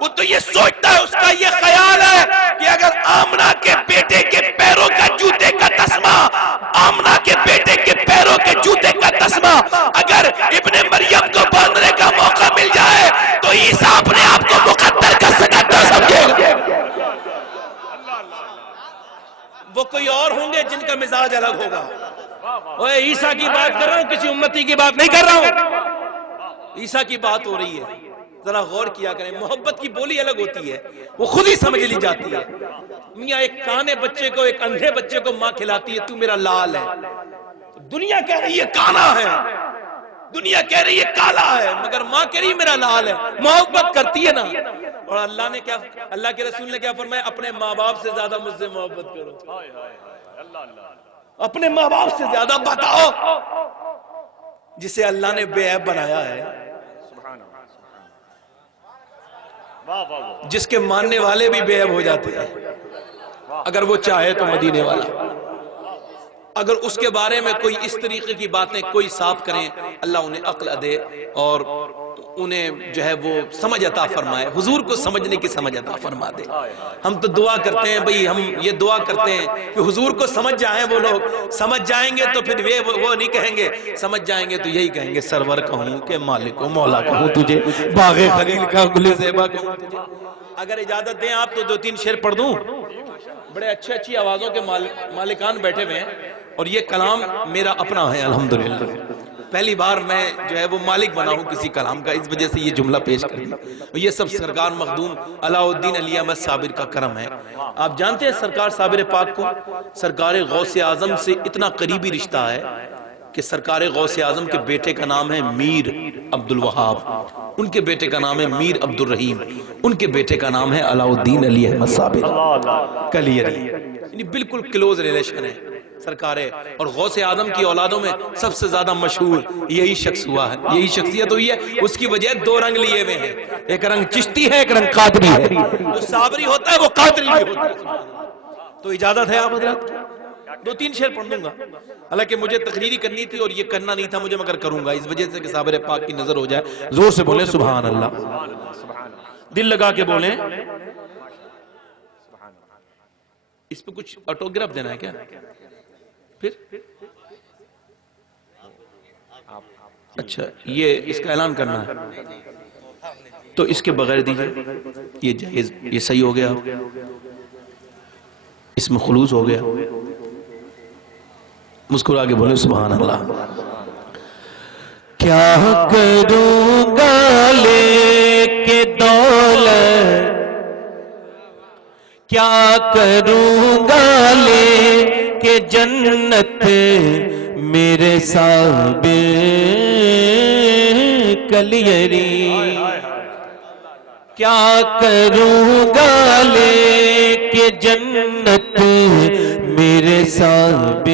وہ تو یہ سوچتا ہے، اس کا یہ خیال ہے کہ اگر آمنہ کے بیٹے کے پیروں کا جوتے کا تسمہ، آمنہ کے بیٹے کے پیروں کے جوتے کا تسمہ اگر ابن مریم کو باندھنے کا موقع مل جائے تو عیسیٰ اپنے آپ کو مقدر کا سکندر سمجھے گا۔ وہ کوئی اور ہوں گے جن کا مزاج الگ ہوگا۔ اوہ عیسیٰ کی بات کر رہا ہوں، کسی امتی کی بات نہیں کر رہا ہوں، عیسیٰ کی بات ہو رہی ہے۔ ذرا غور کیا کریں، محبت کی بولی الگ ہوتی ہے، وہ خود ہی سمجھ لی جاتی ہے۔ میاں ایک کانے بچے کو، ایک اندھے بچے کو ماں کھلاتی ہے، تو میرا لال ہے، دنیا کہہ رہی ہے کانا ہے، دنیا کہہ رہی ہے کالا ہے، مگر ماں کہہ رہی ہے میرا لال ہے، محبت کرتی ہے نا۔ اور اللہ نے کیا، اللہ کے رسول نے کیا فرمایا؟ اپنے ماں باپ سے زیادہ مجھ سے محبت کرو، اپنے ماں باپ سے زیادہ۔ بتاؤ جسے اللہ نے بے عیب بنایا ہے، جس کے ماننے والے بھی بے عیب ہو جاتے ہیں اگر وہ چاہے تو، مدینے والا، اگر اس کے بارے میں کوئی اس طریقے کی باتیں کوئی صاف کریں، اللہ انہیں عقل دے اور انہیں جو ہے وہ سمجھ عطا فرمائے، حضور کو سمجھنے کی سمجھ عطا فرما دے۔ ہم تو دعا کرتے ہیں بھئی، ہم یہ دعا کرتے ہیں کہ حضور کو سمجھ جائیں وہ لوگ، سمجھ جائیں گے تو پھر وہ نہیں کہیں گے، سمجھ جائیں گے تو یہی کہیں گے سرور کہوں کہ مالک و مولا کہوں تجھے، باغ خلیل کا گل زیبا کہوں تجھے۔ اگر اجازت دیں آپ تو 2-3 شعر پڑھ دوں، بڑے اچھی آوازوں کے مالکان بیٹھے ہوئے ہیں، اور یہ کلام میرا اپنا ہے الحمدللہ، پہلی بار میں جو ہے وہ مالک بنا ہوں کسی کلام کا، اس وجہ سے یہ جملہ پیش کر دیا۔ یہ سب سرکار مخدوم علاء الدین علی احمد صابر کا کرم ہے۔ آپ جانتے ہیں سرکار صابر پاک کو سرکار غوث اعظم سے اتنا قریبی رشتہ ہے کہ سرکار غوث اعظم کے بیٹے کا نام ہے میر عبد الوہاب، ان کے بیٹے کا نام ہے میر عبد الرحیم، ان کے بیٹے کا نام ہے علاء الدین علی احمد صابر کلیری، یعنی بالکل کلوز ریلیشن ہے سرکار۔ اور غوث اعظم کی اولادوں میں سب سے زیادہ مشہور یہی شخص ہوا ہے، یہی شخصیت ہوئی ہے، اس کی وجہ 2 رنگ لیے ہوئے ہیں، ایک رنگ چشتی ہے، ایک رنگ قادری ہے، جو صابری ہوتا ہے وہ قادری بھی ہوتا ہے۔ تو اجازت ہے آپ حضرات، 2-3 شعر پڑھ دوں گا، حالانکہ مجھے تقریری کرنی تھی اور یہ کرنا نہیں تھا مجھے، مگر کروں گا اس وجہ سے کہ صابر پاک کی نظر ہو جائے۔ زور سے بولیں سبحان اللہ، دل لگا کے بولیں۔ اس پہ کچھ آٹوگراف دینا ہے کیا پھر؟ اچھا، یہ اس کا اعلان کرنا ہے تو اس کے بغیر دیجئے، یہ جائز، یہ صحیح ہو گیا، اس میں خلوص ہو گیا۔ مسکرا کے بولے سبحان اللہ۔ کیا کروں گا لے کے دولت، کیا کروں گا لے کے جنت، میرے صاحب کلیری، کیا کروں گا لے کے جنت، میرے صاحب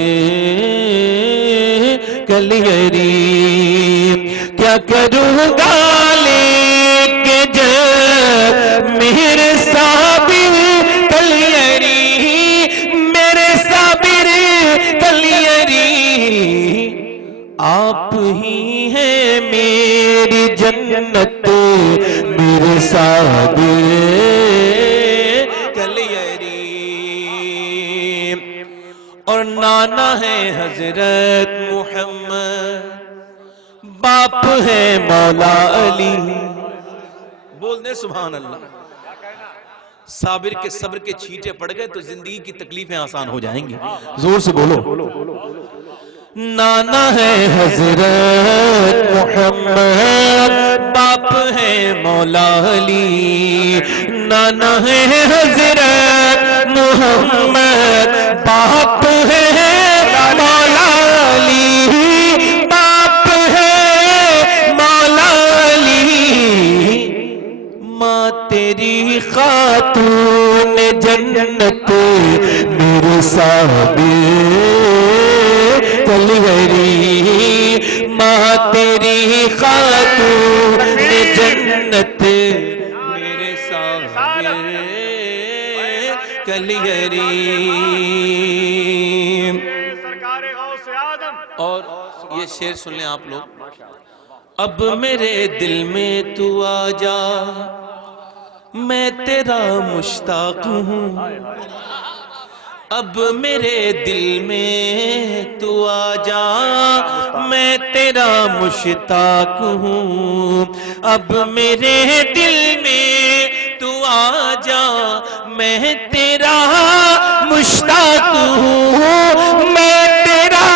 کلیری، کیا کروں گا لے کے جنت، میرے صاحب کلیری، میرے صابر کلیری، آپ ہی ہیں میری جنت، میرے صابر کلیری۔ اور نانا ہے حضرت محمد، باپ ہے مولا علی، بول دیں سبحان اللہ۔ صابر کے صبر کے چھینٹے پڑ گئے تو زندگی کی تکلیفیں آسان ہو جائیں گی، زور سے بولو۔ نانا ہے حضرت محمد، باپ ہے مولا علی، نانا ہے حضرت محمد، باپ ہے مولا علی، باپ ہے مولا علی، ماں تیری خاتون جنت، میرے صاحب کلیری، ماں تیری خاتون جنت، میرے صاحب کلیری۔ اور یہ شعر سن لیں آپ لوگ۔ اب میرے دل میں تو آ جا، میں تیرا مشتاق ہوں، اب میرے دل میں تو آ جا، میں تیرا مشتاق ہوں، اب میرے دل میں تو آ جا، میں تیرا مشتاق ہوں، میں تیرا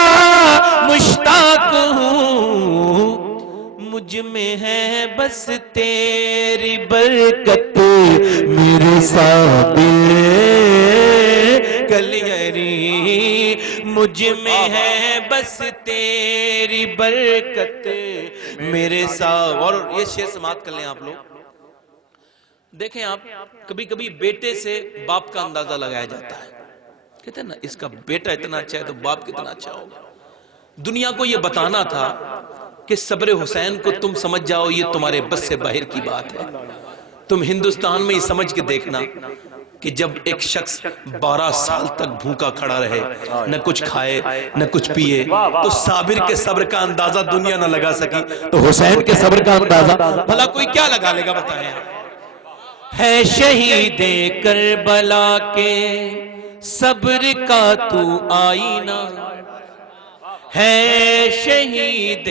مشتاق ہوں، مجھ میں ہے بس تیری برکت میرے صابر کلیری، مجھ میں ہے بس تیری برکت میرے صابر۔ اور یہ شعر سماعت کر لیں آپ لوگ۔ دیکھیں آپ، کبھی کبھی بیٹے سے باپ کا اندازہ لگایا جاتا ہے، کہتے ہیں نا اس کا بیٹا اتنا اچھا ہے تو باپ کتنا اچھا ہوگا۔ دنیا کو یہ بتانا تھا کہ صبر حسین کو تم سمجھ جاؤ یہ تمہارے بس سے باہر کی بات ہے۔ تم ہندوستان میں یہ سمجھ کے دیکھنا کہ جب ایک شخص 12 سال تک بھوکا کھڑا رہے، نہ کچھ کھائے نہ کچھ پیے، تو صابر کے صبر کا اندازہ دنیا نہ لگا سکی، تو حسین کے صبر کا اندازہ بھلا کوئی کیا لگا لے گا؟ بتائیں آپ۔ ہے شہید کربلا کے صبر کا تو آئینہ، ہے شہید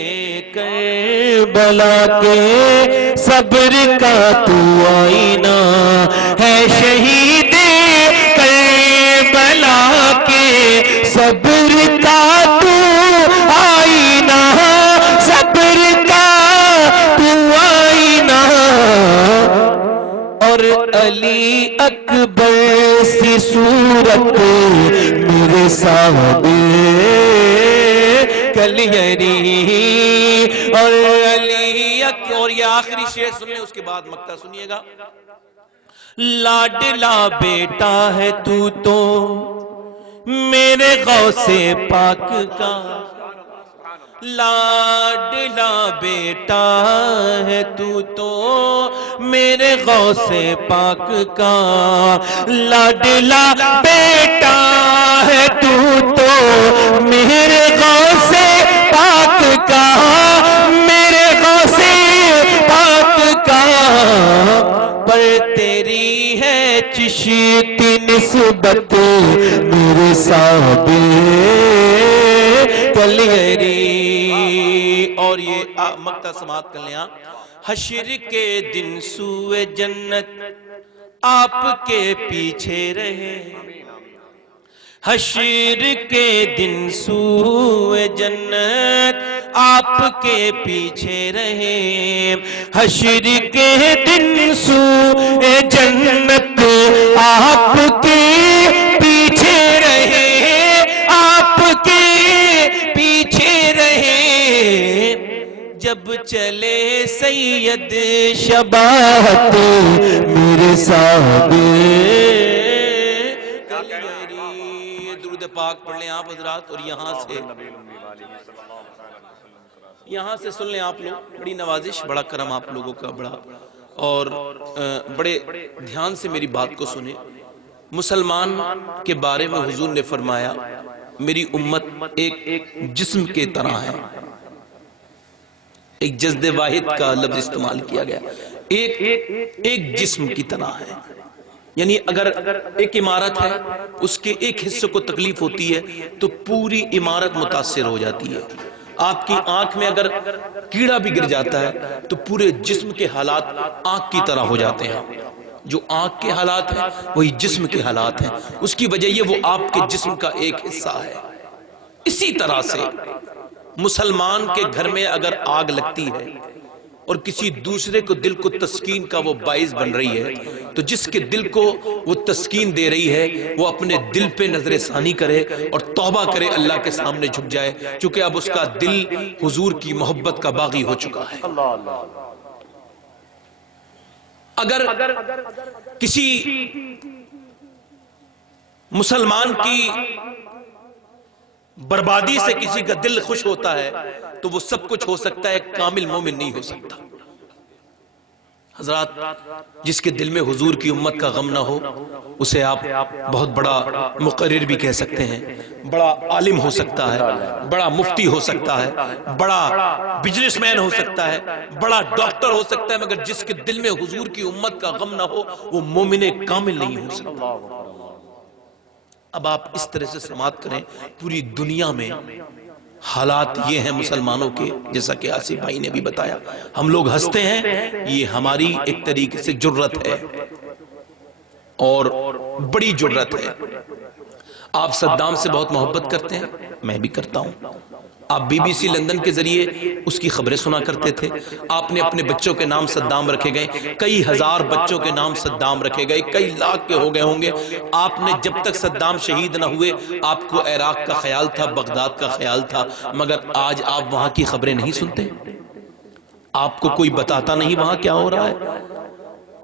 کربلا کے صبر کا تو آئینہ، ہے شہید کربلا کے صبر کا تو آئینہ، صبر کا تو آئینہ، اور علی اکبر سی صورت میرے سامنے کلیری، اور علی اکبر۔ اور یہ آخری شعر سن لیں، اس کے بعد مقطع سنیے گا۔ لاڈلا بیٹا ہے تو میرے غوث پاک کا، لاڈلا بیٹا ہے تو میرے غوث پاک کا، لاڈلا بیٹا ہے تو میرے غوث پاک کا، میرے غوث پاک کا، پر تیری ہے چشتی نسبت میرے صابر کلیری۔ اور یہ مقطع سماعت کر لیں آپ۔ حشر کے دن سوئے جنت آپ کے پیچھے رہے، حشر کے دن سوئے جنت آپ کے پیچھے رہے، حشر کے دن سوئے جنت آپ کے پیچھے رہے، آپ کے پیچھے رہے، جب چلے سید شباہت میرے سامنے کلیری۔ درود پاک پڑھ لیں آپ حضرات، اور یہاں سے سن لیں آپ لوگ۔ بڑی نوازش، بڑا کرم آپ لوگوں کا، بڑا، اور بڑے دھیان سے میری بات کو سنیں۔ مسلمان کے بارے میں حضور نے فرمایا میری امت ایک جسم کے طرح ہے، ایک جسد واحد کا لفظ استعمال کیا گیا، ایک جسم کی طرح ہے، یعنی اگر ایک عمارت ہے اس کے ایک حصے کو تکلیف ہوتی ہے تو پوری عمارت متاثر ہو جاتی ہے۔ آپ کی آنکھ میں اگر کیڑا بھی گر جاتا ہے تو پورے جسم کے حالات آنکھ کی طرح ہو جاتے ہیں، جو آنکھ کے حالات ہیں وہی جسم کے حالات ہیں، اس کی وجہ یہ وہ آپ کے جسم کا ایک حصہ ہے۔ اسی طرح سے مسلمان کے گھر میں اگر آگ لگتی ہے اور کسی دوسرے کو دل کو تسکین کا وہ باعث بن رہی ہے، تو جس کے دل کو وہ تسکین دے رہی ہے وہ اپنے دل پہ نظر ثانی کرے اور توبہ کرے، اللہ کے سامنے جھک جائے، چونکہ اب اس کا دل حضور کی محبت کا باغی ہو چکا ہے۔ اگر کسی مسلمان کی بربادی سے کسی کا دل خوش ہوتا ہے تو وہ سب کچھ ہو سکتا ہے، کامل مومن نہیں ہو سکتا۔ حضرات، جس کے دل میں حضور کی امت کا غم نہ ہو اسے آپ بہت بڑا مقرر بھی کہہ سکتے ہیں، بڑا عالم ہو سکتا ہے، بڑا مفتی ہو سکتا ہے، بڑا بزنس مین ہو سکتا ہے، بڑا ڈاکٹر ہو سکتا ہے، مگر جس کے دل میں حضور کی امت کا غم نہ ہو وہ مومن کامل نہیں ہو سکتا۔ اب آپ اس طرح سے سماعت کریں، پوری دنیا میں حالات یہ ہیں مسلمانوں کے، جیسا کہ آصف بھائی نے بھی بتایا، ہم لوگ ہنستے ہیں، یہ ہماری ایک طریقے سے جرت ہے اور بڑی جرت ہے۔ آپ صدام سے بہت محبت کرتے ہیں، میں بھی کرتا ہوں، آپ بی بی سی لندن کے ذریعے اس کی خبریں سنا کرتے تھے. آپ نے اپنے بچوں کے نام صدام رکھے گئے, کئی ہزار بچوں کے نام صدام رکھے گئے, کئی لاکھ کے ہو گئے ہوں گے. آپ نے جب تک صدام شہید نہ ہوئے آپ کو عراق کا خیال تھا, بغداد کا خیال تھا, مگر آج آپ وہاں کی خبریں نہیں سنتے. آپ کو کوئی بتاتا نہیں وہاں کیا ہو رہا ہے,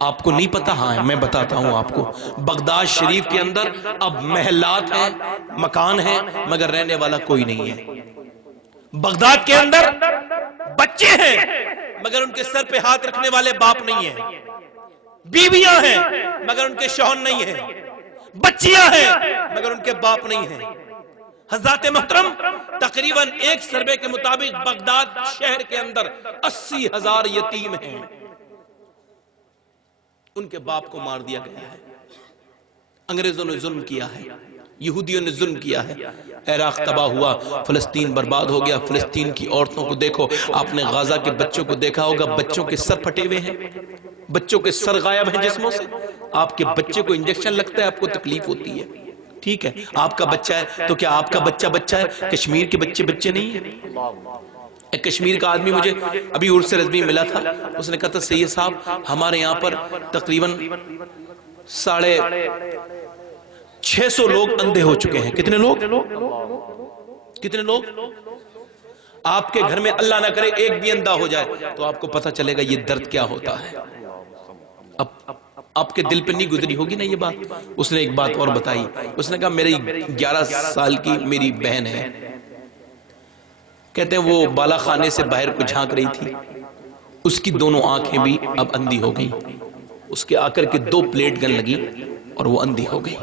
آپ کو نہیں پتا. ہاں میں بتاتا ہوں آپ کو. بغداد شریف کے اندر اب محلات ہیں, مکان ہیں, مگر رہنے والا کوئی نہیں ہے. بغداد کے اندر بچے ہیں مگر ان کے سر پہ ہاتھ رکھنے والے باپ نہیں ہیں. بیویاں ہیں مگر ان کے شوہر نہیں ہیں. بچیاں ہیں مگر ان کے باپ نہیں ہیں. حضرات محترم, تقریباً ایک سروے کے مطابق بغداد شہر کے اندر 80,000 یتیم ہیں. ان کے باپ کو مار دیا گیا ہے. انگریزوں نے ظلم کیا ہے, یہودیوں نے ظلم کیا ہے. عراق تباہ ہوا, فلسطین برباد ہو گیا. فلسطین کی عورتوں کو دیکھو, آپ نے غزہ کے بچوں کو دیکھا ہوگا, بچوں کے سر پھٹے ہوئے ہیں, بچوں کے سر غائب ہیں جسموں سے. آپ کے بچے کو انجیکشن لگتا ہے, آپ کو تکلیف ہوتی ہے. ٹھیک ہے, آپ کا بچہ ہے تو کیا آپ کا بچہ بچہ ہے؟ کشمیر کے بچے بچے نہیں ہیں. ایک کشمیر کا آدمی مجھے ابھی عرس رضوی ملا تھا, اس نے کہا تھا سید صاحب ہمارے یہاں پر تقریباً 650 لوگ اندھے ہو چکے ہیں. کتنے لوگ؟ آپ کے گھر میں اللہ نہ کرے ایک بھی اندھا ہو جائے تو آپ کو پتہ چلے گا یہ درد کیا ہوتا ہے. اب آپ کے دل پہ نہیں گزری ہوگی نا یہ بات. اس نے ایک بات اور بتائی, اس نے کہا میری 11 سال کی میری بہن ہے, کہتے ہیں وہ بالا خانے سے باہر کو جھانک رہی تھی, اس کی دونوں آنکھیں بھی اب اندھی ہو گئی. اس کے آ کر کے 2 پلیٹ گن لگی اور وہ اندھی ہو گئی.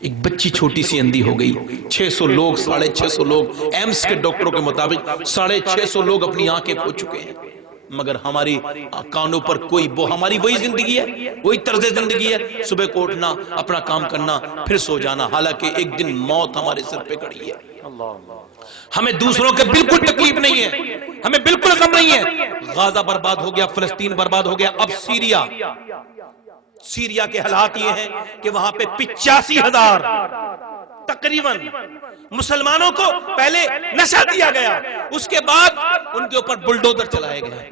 ایک بچی چھوٹی سی اندھی ہو گئی. 600 لوگ, 650 لوگ, ایمس کے ڈاکٹروں کے مطابق 650 لوگ اپنی آنکھیں کھو چکے ہیں. مگر ہماری کانوں پر کوئی ہماری وہی زندگی ہے, وہی طرز زندگی ہے, صبح کو اٹھنا, اپنا کام کرنا, پھر سو جانا. حالانکہ ایک دن موت ہمارے سر پہ کھڑی ہے. ہمیں دوسروں کے بالکل تکلیف نہیں ہے, ہمیں بالکل غم نہیں ہے. غزہ برباد ہو گیا, فلسطین برباد ہو گیا. اب سیریا کے حالات یہ ہیں کہ وہاں پہ 85,000 تقریباً مسلمانوں کو پہلے نشہ دیا گیا, اس کے بعد ان کے اوپر بلڈوزر چلائے گئے.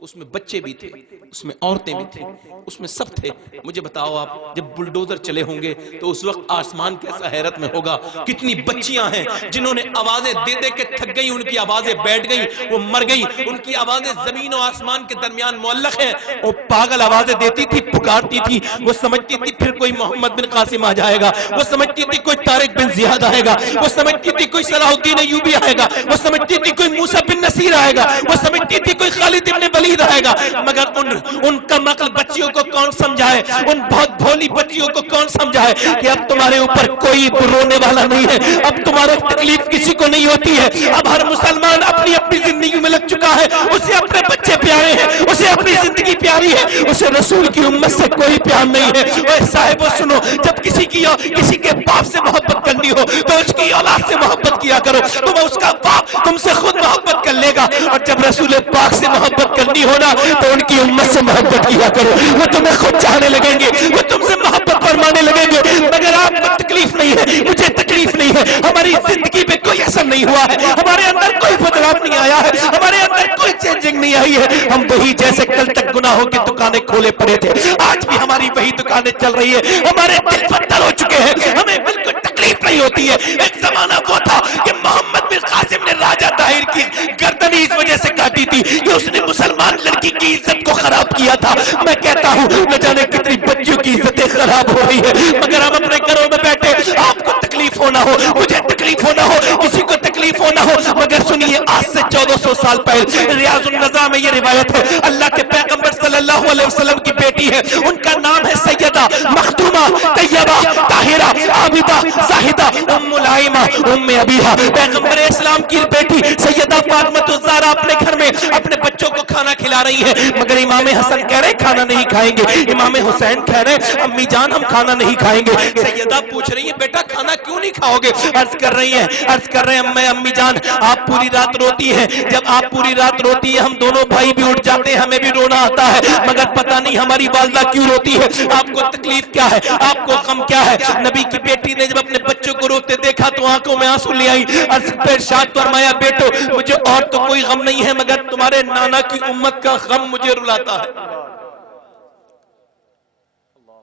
اس میں بچے بھی تھے, اس میں عورتیں بھی تھیں, اس میں سب تھے. مجھے بتاؤ آپ, جب بلڈوزر چلے ہوں گے تو اس وقت آسمان کیسا حیرت میں ہوگا. کتنی بچیاں ہیں جنہوں نے آوازیں دے دے کے تھک گئی, ان کی آوازیں بیٹھ گئی, وہ مر گئی. ان کی آوازیں زمین و آسمان کے درمیان معلق ہیں. وہ پاگل آوازیں دیتی تھی, پکارتی تھی. وہ سمجھتی تھی پھر کوئی محمد بن قاسم آ جائے گا, وہ سمجھتی تھی کوئی طارق بن زیاد آئے گا, وہ سمجھتی تھی کوئی صلاح الدین ایوبی آئے گا, وہ سمجھتی تھی کوئی موسیٰ بن نصیر آئے گا, وہ سمجھتی تھی کوئی خالد ابن ولید آئے گا. مگر ان کم عقل بچیوں کو کون سمجھائے, ان بہت بھولی بچیوں کو کون سمجھائے کہ اب تمہارے اوپر کوئی رونے والا نہیں ہے, اب تمہارا تکلیف کسی کو نہیں ہوتی ہے. اب ہر مسلمان اپنی اپنی زندگی میں لگ چکا ہے. اسے اپنے بچے پیارے ہیں, اسے اپنی زندگی پیاری ہے, اسے رسول کی امت سے کوئی پیار نہیں ہے. اے صاحبو سنو, جب کسی کے باپ سے محبت کرنی ہو تو اس کی اولاد سے محبت کیا کرو, تو اس کا باپ تم سے خود محبت کر لے گا. اور جب رسول پاک سے محبت کرنی ہونا تو ان کی امت سے محبت کیا کرو, وہ تمہیں خود چاہنے لگیں گے, وہ تم سے محبت فرمانے لگیں گے. مگر آپ کو تکلیف نہیں ہے, مجھے تکلیف نہیں ہے, ہماری زندگی پہ کوئی اثر نہیں ہوا ہے, ہمارے اندر کوئی بدلاؤ نہیں آیا ہے, ہمارے اندر کوئی چینجنگ نہیں آئی ہے. ہم وہی جیسے کل تک گناہوں کی دکانیں کھولے پڑے تھے, آج بھی ہماری وہی دکانیں چل رہی ہے. ہمارے دل پتھر ہو چکے ہیں, ہمیں بالکل تکلیف نہیں ہوتی ہے. ایک زمانہ وہ تھا کہ محمد بن قاسم نے راجہ طاہر کی گردن اس وجہ سے کاٹی تھی کہ اس نے مسلمان لڑکی کی عزت کو خراب کیا تھا. میں کہتا ہوں نہ جانے کتنی بچیوں کی عزتیں خراب ہو رہی ہے, مگر ہم اپنے گھروں میں بیٹھے, آپ کو تکلیف ہونا ہو, مجھے تکلیف ہونا ہو, کسی کو تکلیف ہونا ہو. مگر سنیے, آج سے 1400 سال پہلے ریاض النظام میں یہ روایت ہے, اللہ کے پیغمبر صلی اللہ علیہ وسلم کی بیٹی ہے, ان کا نام ہے سیدہ مخدومہ طیبہ طاہرہ عابدہ زاہدہ ام الائمہ ام ابیہا. پیغمبر اسلام کی بیٹی سیدہ فاطمہ الزہرا اپنے گھر میں اپنے بچوں کو کھانا کھلا رہی ہیں، مگر امام حسن کہہ رہے کھانا نہیں کھائیں گے، امام حسین کہہ رہے امی جان ہم کھانا نہیں کھائیں گے۔ سیدہ پوچھ رہی ہیں بیٹا کھانا کیوں نہیں کھاؤ گے؟ عرض کر رہی ہیں امی جان آپ پوری رات روتی ہیں، جب آپ پوری رات روتی ہیں ہم دونوں بھائی بھی اٹھ جاتے ہیں، ہمیں بھی رونا آتا ہے، مگر پتہ نہیں ہماری والدہ کیوں روتی ہے، آپ کو تکلیف کیا ہے، آپ کو غم کیا ہے؟ نبی کی بیٹی نے جب اپنے بچوں کو روتے دیکھا تو آنکھوں میں آنسو لے آئی، عرض پہ ارشاد فرمایا بیٹو مجھے اور تو کوئی غم نہیں ہے مگر تمہارے نانا کی امت کا غم مجھے رلاتا ہے۔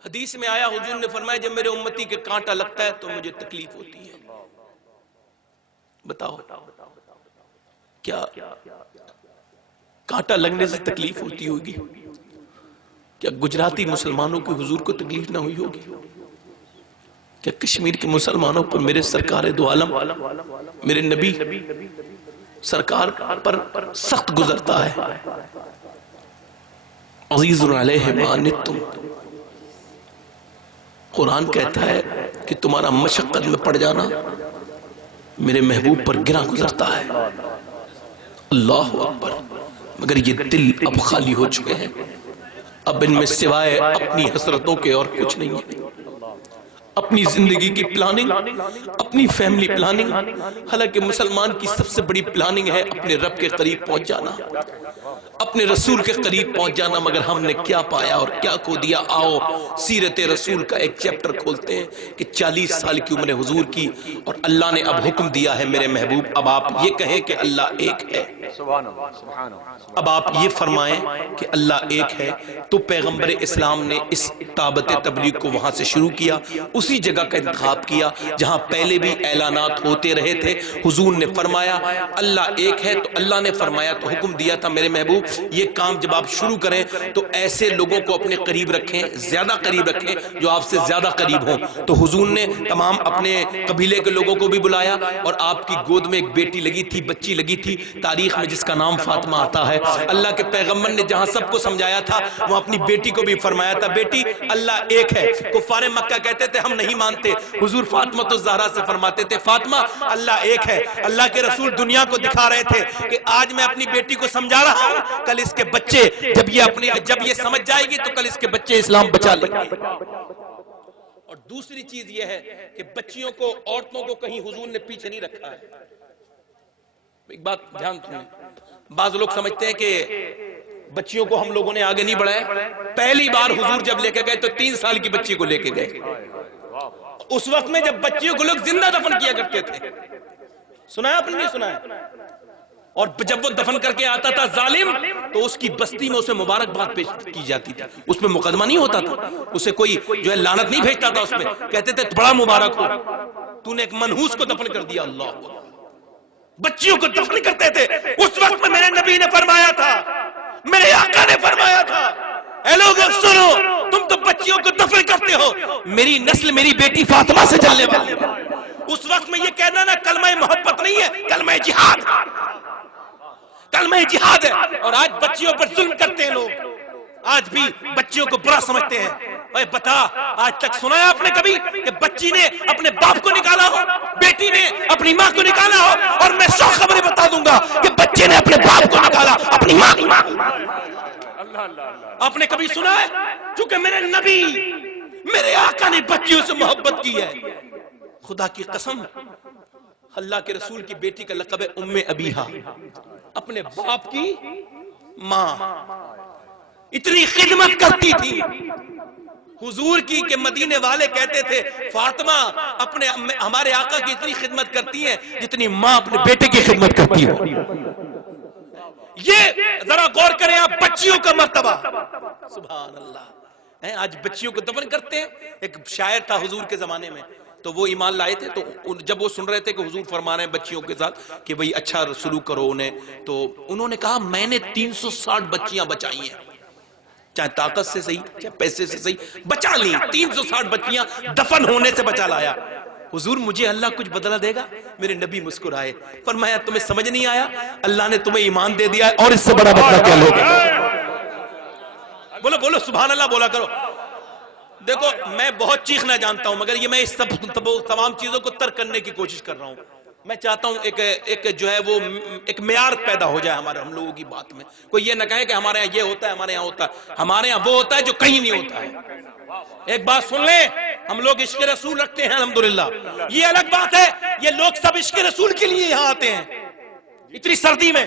حدیث میں آیا حضور نے فرمایا جب میرے امتی کے کانٹا لگتا ہے تو مجھے تکلیف ہوتی ہے۔ بتاؤ کیا کانٹا لگنے سے تکلیف ہوتی ہوگی؟ کیا گجراتی مسلمانوں کی حضور کو تکلیف نہ ہوئی ہوگی؟ کیا کشمیر کے مسلمانوں پر میرے سرکار دو عالم میرے نبی سرکار پر سخت گزرتا ہے؟ عزیز علیہ ما عنتم، قرآن کہتا ہے کہ تمہارا مشقت میں پڑ جانا میرے محبوب پر گرا گزرتا ہے۔ اللہ اکبر، مگر یہ دل اب خالی ہو چکے ہیں، اب ان میں سوائے اپنی حسرتوں کے اور کچھ نہیں ہے۔ اپنی زندگی کی پلاننگ، اپنی فیملی پلاننگ، حالانکہ مسلمان کی سب سے بڑی پلاننگ ہے اپنے رب کے قریب پہنچ جانا، اپنے رسول کے قریب پہنچ جانا، مگر ہم نے کیا پایا اور کیا کھو دیا؟ آؤ سیرت رسول کا ایک چیپٹر کھولتے ہیں کہ 40 سال کی عمر حضور کی اور اللہ نے اب حکم دیا ہے میرے محبوب اب آپ یہ کہیں کہ اللہ ایک ہے، اب آپ یہ فرمائیں کہ اللہ ایک ہے۔ تو پیغمبر اسلام نے اس دعوت تبلیغ کو وہاں سے شروع کیا، اسی جگہ کا انتخاب کیا جہاں پہلے بھی اعلانات ہوتے رہے تھے۔ حضور نے فرمایا اللہ ایک ہے، تو اللہ نے فرمایا تو حکم دیا تھا میرے محبوب یہ کام جب آپ شروع کریں تو ایسے لوگوں کو اپنے قریب رکھیں، زیادہ قریب رکھیں جو آپ سے زیادہ قریب ہوں۔ تو حضور نے تمام اپنے قبیلے کے لوگوں کو بھی بلایا اور آپ کی گود میں ایک بیٹی لگی تھی، بچی لگی تھی تاریخ میں جس کا نام فاطمہ آتا ہے۔ اللہ کے پیغمبر نے جہاں سب کو سمجھایا تھا وہ اپنی بیٹی کو بھی فرمایا تھا بیٹی اللہ ایک ہے۔ کفار مکہ کہتے تھے ہم نہیں مانتے، حضور فاطمہ تو زہرا سے فرماتے تھے فاطمہ اللہ ایک ہے۔ اللہ کے رسول دنیا کو دکھا رہے تھے کہ آج میں اپنی بیٹی کو سمجھا رہا ہوں، کل اس کے بچے جب یہ سمجھ جائے گی تو کل اس کے بچے اسلام بچا لیں گے۔ اور دوسری چیز یہ ہے کہ بچیوں کو عورتوں کو کہیں حضور نے پیچھے نہیں رکھا ہے۔ ایک بات دھیان سنیں، بعض لوگ سمجھتے ہیں کہ بچیوں کو ہم لوگوں نے آگے نہیں بڑھایا۔ پہلی بار حضور جب لے کے گئے تو 3 سال کی بچی کو لے کے گئے، اس وقت میں جب بچیوں کو لوگ زندہ دفن کیا کرتے تھے، سنا آپ نے نہیں سنا ہے؟ اور جب وہ دفن کر کے آتا تھا ظالم تو اس کی بستی میں اسے مبارکباد پیش کی جاتی تھی، اس میں مقدمہ نہیں ہوتا تھا، اسے کوئی جو ہے لعنت نہیں بھیجتا تھا، اس میں کہتے تھے بڑا مبارک ہو تو نے ایک منحوس کو دفن کر دیا۔ اللہ بچیوں کو دفن کرتے تھے۔ اس وقت میں میرے نبی نے فرمایا تھا، میرے آقا نے فرمایا تھا اے لوگوں سنو تم تو بچیوں کو دفن کرتے ہو، میری نسل میری بیٹی فاطمہ سے جلنے والی۔ اس وقت میں یہ کہنا نا کلمہ محبت نہیں ہے، کلمہ جہاد، کلمہ جہاد ہے۔ اور آج بچیوں پر ظلم کرتے ہیں لوگ، آج بھی بچیوں کو برا سمجھتے ہیں۔ اے بتا آج تک سنا ہے آپ نے کبھی کہ بچی نے اپنے باپ کو نکالا ہو، بیٹی نے اپنی ماں کو نکالا ہو؟ اور میں 100 خبریں بتا دوں گا کہ بچے نے اپنے باپ کو نکالا، اپنی ماں کو۔ آپ نے کبھی سنا ہے؟ چونکہ میرے نبی میرے آقا نے بچیوں سے محبت کی ہے۔ خدا کی قسم اللہ کے رسول کی بیٹی کا لقب ہے ام ابیہا، اپنے باپ کی ماں، اتنی خدمت کرتی تھی حضور کی کہ مدینے والے کہتے تھے فاطمہ اپنے ہمارے آقا کی اتنی خدمت کرتی ہیں جتنی ماں اپنے بیٹے کی خدمت کرتی ہو۔ یہ ذرا غور کریں آپ بچیوں کا مرتبہ، سبحان اللہ۔ آج بچیوں کو دفن کرتے ہیں۔ ایک شاعر تھا حضور کے زمانے میں، تو وہ ایمان لائے تھے، تو جب وہ سن رہے تھے کہ حضور فرما رہے ہیں بچیوں کے ساتھ کہ بھئی اچھا سلوک کرو انہیں، تو انہوں نے کہا میں نے 360 بچیاں بچائی ہیں، چاہے طاقت سے صحیح چاہے پیسے سے صحیح بچا لی، 360 بچیاں دفن ہونے سے بچا لایا۔ حضور مجھے اللہ کچھ بدلہ دے گا؟ میرے نبی مسکرائے، فرمایا تمہیں سمجھ نہیں آیا، اللہ نے تمہیں ایمان دے دیا ہے اور اس سے بڑا بدلہ کیا لوگے؟ بولو بولو سبحان اللہ بولا کرو۔ دیکھو میں بہت چیخنا جانتا ہوں، مگر یہ میں اس تمام چیزوں کو ترک کرنے کی کوشش کر رہا ہوں۔ میں چاہتا ہوں ایک جو ہے وہ ایک معیار پیدا ہو جائے ہمارے ہم لوگوں کی بات میں. کوئی یہ نہ کہے کہ ہمارے یہاں یہ ہوتا ہے ہمارے یہاں ہوتا ہے. ہمارے یہاں وہ ہوتا ہے جو کہیں نہیں ہوتا ہے. ایک بات سن لیں, ہم لوگ عشق رسول رکھتے ہیں الحمدللہ, یہ الگ بات ہے. یہ لوگ سب عشق رسول کے لیے یہاں آتے ہیں اتنی سردی میں,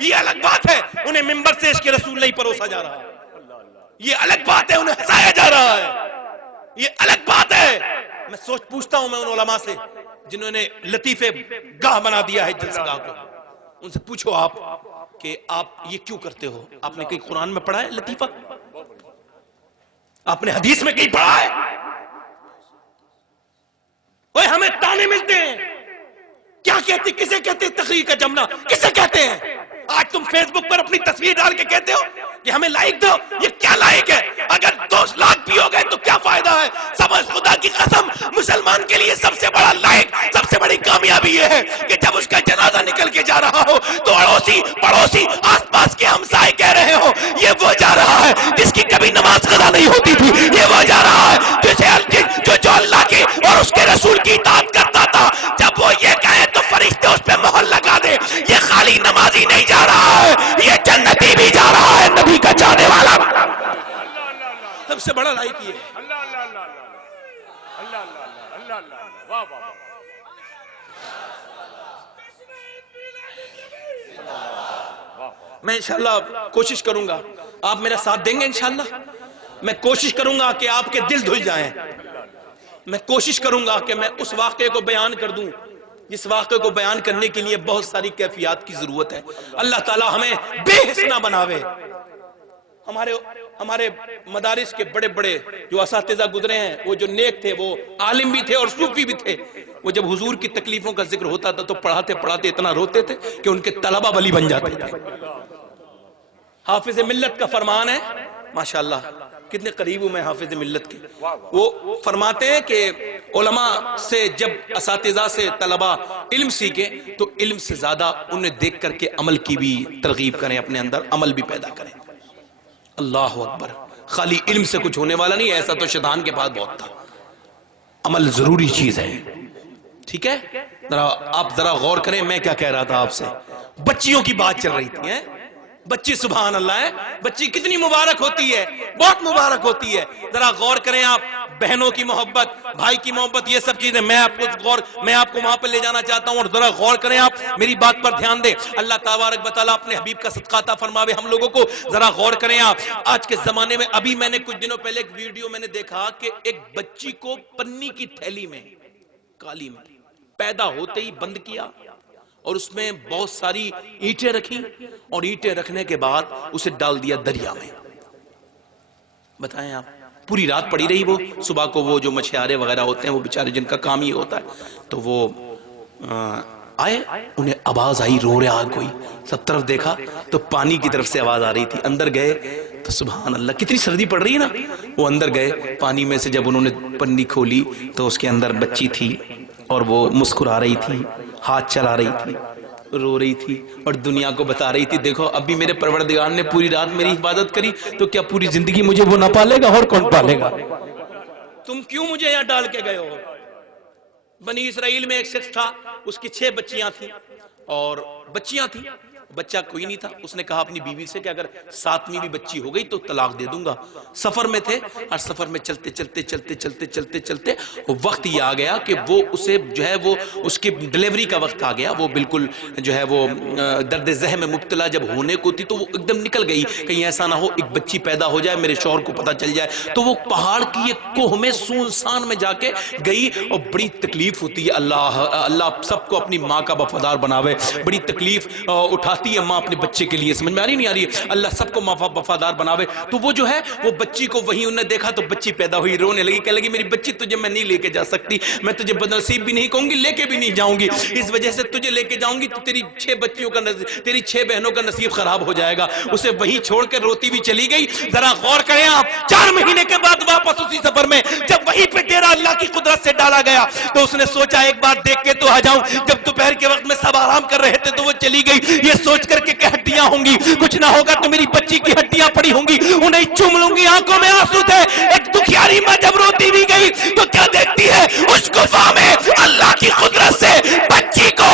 یہ الگ بات ہے. انہیں ممبر سے عشق رسول نہیں پروسا جا رہا, یہ الگ بات ہے. انہیں ہنسایا جا رہا ہے, یہ الگ بات ہے. میں پوچھتا ہوں میں ان علماء سے جنہوں نے لطیفے گاہ بنا دیا ہے جلسہ گاہ کو, ان سے پوچھو آپ کہ آپ یہ کیوں کرتے ہو؟ آپ نے کہیں قرآن میں پڑھا ہے لطیفہ؟ آپ نے حدیث میں کہیں پڑھا ہے؟ اوے ہمیں تانے ملتے ہیں, کیا کہتے, کسے کہتے تقریر کا جمنا, کسے کہتے ہیں؟ آج تم فیس بک پر اپنی تصویر ڈال کے کہتے ہو کہ ہمیں لائک دو. یہ کیا لائک ہے؟ اگر 2 لاکھ بھی ہو گئے تو کیا فائدہ ہے؟ سمجھ خدا کی قسم, مسلمان کے لیے سب سے بڑا لائک, سب سے بڑی کامیابی یہ ہے کہ جب اس کا جنازہ نکل کے جا رہا ہو تو اڑوسی پڑوسی آس پاس کے ہمسائے کہہ رہے ہو یہ وہ جا رہا ہے جس کی کبھی نماز قضا نہیں ہوتی تھی, یہ وہ جا رہا ہے جو اللہ کی اور اس کے رسول کی اطاعت کرتا تھا. جب وہ یہ کہے تو فرشتے اس پہ مہر لگا دے. یہ خالی نمازی نہیں جا رہا ہے, یہ جنتی بھی جا رہا ہے, نبی کا چاہنے والا. سب سے بڑا لائق یہ ہے. میں انشاءاللہ کوشش کروں گا, آپ میرا ساتھ دیں گے انشاءاللہ. میں کوشش کروں گا کہ آپ کے دل دھل جائیں. میں کوشش کروں گا کہ میں اس واقعے کو بیان کر دوں جس واقعے کو بیان کرنے کے لیے بہت ساری کیفیات کی ضرورت ہے. اللہ تعالی ہمیں بے حس نہ بناوے. ہمارے مدارس کے بڑے بڑے جو اساتذہ گزرے ہیں, وہ جو نیک تھے, وہ عالم بھی تھے اور صوفی بھی تھے. وہ جب حضور کی تکلیفوں کا ذکر ہوتا تھا تو پڑھاتے پڑھاتے اتنا روتے تھے کہ ان کے طلبہ ولی بن جاتے تھے. حافظ ملت کا فرمان ہے, ماشاءاللہ کتنے قریب ہوں میں حافظ ملت کے. وہ فرماتے ہیں کہ علماء سے جب اساتذہ سے طلبہ علم سیکھیں تو علم سے زیادہ انہیں دیکھ کر کے عمل کی بھی ترغیب کریں, اپنے اندر عمل بھی پیدا کریں. اللہ اکبر. خالی علم سے کچھ ہونے والا نہیں, ایسا تو شیطان کے پاس بہت تھا. عمل ضروری چیز ہے, ٹھیک ہے. آپ ذرا غور کریں, میں کیا کہہ رہا تھا آپ سے. بچیوں کی بات چل رہی تھی. بچی سبحان اللہ ہے, بچی کتنی مبارک ہوتی ہے, بہت مبارک ہوتی ہے. ذرا غور کریں آپ, بہنوں کی محبت, بھائی کی محبت, یہ سب چیزیں میں آپ کو وہاں پہ لے جانا چاہتا ہوں. اور ذرا غور کریں آپ, میری بات پر دھیان دیں. اللہ تبارک و تعالیٰ اپنے حبیب کا صدقہ عطا فرماوے ہم لوگوں کو. ذرا غور کریں آپ, آج کے زمانے میں, ابھی میں نے کچھ دنوں پہلے ایک ویڈیو میں نے دیکھا کہ ایک بچی کو پنی کی تھیلی میں, کالی میں, پیدا ہوتے ہی بند کیا اور اس میں بہت ساری اینٹیں رکھی, اور اینٹیں رکھنے کے بعد اسے ڈال دیا دریا میں. بتائیں آپ, پوری رات پڑی رہی. وہ صبح کو وہ جو مچھیارے وغیرہ ہوتے ہیں, وہ بیچارے جن کا کام ہی ہوتا ہے, تو وہ آئے, انہیں آواز آئی, رو رہا کوئی. سب طرف دیکھا تو پانی کی طرف سے آواز آ رہی تھی. اندر گئے تو سبحان اللہ, کتنی سردی پڑ رہی ہے نا. وہ اندر گئے, پانی میں سے جب انہوں نے پنی کھولی تو اس کے اندر بچی تھی, اور وہ مسکرا رہی تھی, ہاتھ چلا رہی تھی, رو رہی تھی, اور دنیا کو بتا رہی تھی دیکھو ابھی میرے پروردگار نے پوری رات میری حفاظت کری, تو کیا پوری زندگی مجھے وہ نہ پالے گا؟ اور کون پالے گا؟ تم کیوں مجھے یہاں ڈال کے گئے ہو؟ بنی اسرائیل میں ایک شخص تھا, اس کی 6 بچیاں تھیں, اور بچیاں تھیں, بچہ کوئی نہیں تھا. اس نے کہا اپنی بیوی سے کہ اگر 7ویں بھی بچی ہو گئی تو طلاق دے دوں گا. سفر میں تھے, اور سفر میں چلتے چلتے چلتے چلتے چلتے چلتے وقت یہ آ گیا کہ وہ اسے جو ہے وہ اس کی ڈیلیوری کا وقت آ گیا. وہ بالکل جو ہے وہ درد ذہن میں مبتلا جب ہونے کو تھی تو وہ ایک دم نکل گئی, کہیں ایسا نہ ہو ایک بچی پیدا ہو جائے, میرے شوہر کو پتہ چل جائے. تو وہ پہاڑ کی ایک کوہ میں سنسان میں جا کے گئی, اور بڑی تکلیف ہوتی ہے. اللہ سب کو اپنی ماں کا وفادار بناوے. بڑی تکلیف اٹھاتی ہے ماں اپنے بچے کے لیے, سمجھ میں آ رہی نہیں آ رہی ہے؟ اللہ سب کو وفادار بناوے. تو وہ جو ہے وہ بچی کو وہیں انہوں نے دیکھا تو بچی پیدا ہوئی, رونے لگی, کہنے لگی میری بچی تجھے میں نہیں لے کے جا سکتی, میں تجھے بدنصیب بھی نہیں کہوں گی, لے کے بھی نہیں جاؤں گی. اس وجہ سے تجھے لے کے جاؤں گی تو تیری 6 بہنوں کا نصیب خراب ہو جائے گا. اسے وہیں چھوڑ کے روتی بھی چلی گئی. ذرا غور کریں آپ, 4 مہینے کے بعد واپس اسی سفر میں جب وہیں پہ ڈیرا اللہ کی قدرت سے ڈالا گیا تو اس نے سوچا ایک بار دیکھ کے تو آ جاؤں. جب دوپہر کے وقت میں سب آرام کر رہے تھے تو وہ چلی گئی, یہ سوچ کر کے کہ ہڈیاں ہوں گی, کچھ نہ ہوگا تو میری بچی کی ہڈیاں پڑی ہوں گی, انہیں چوم لوں گی. آنکھوں میں آنسو تھے. ایک دکھیاری ماں جب روتی بھی گئی تو کیا دیکھتی ہے, اس گفا میں اللہ کی قدرت سے بچی کو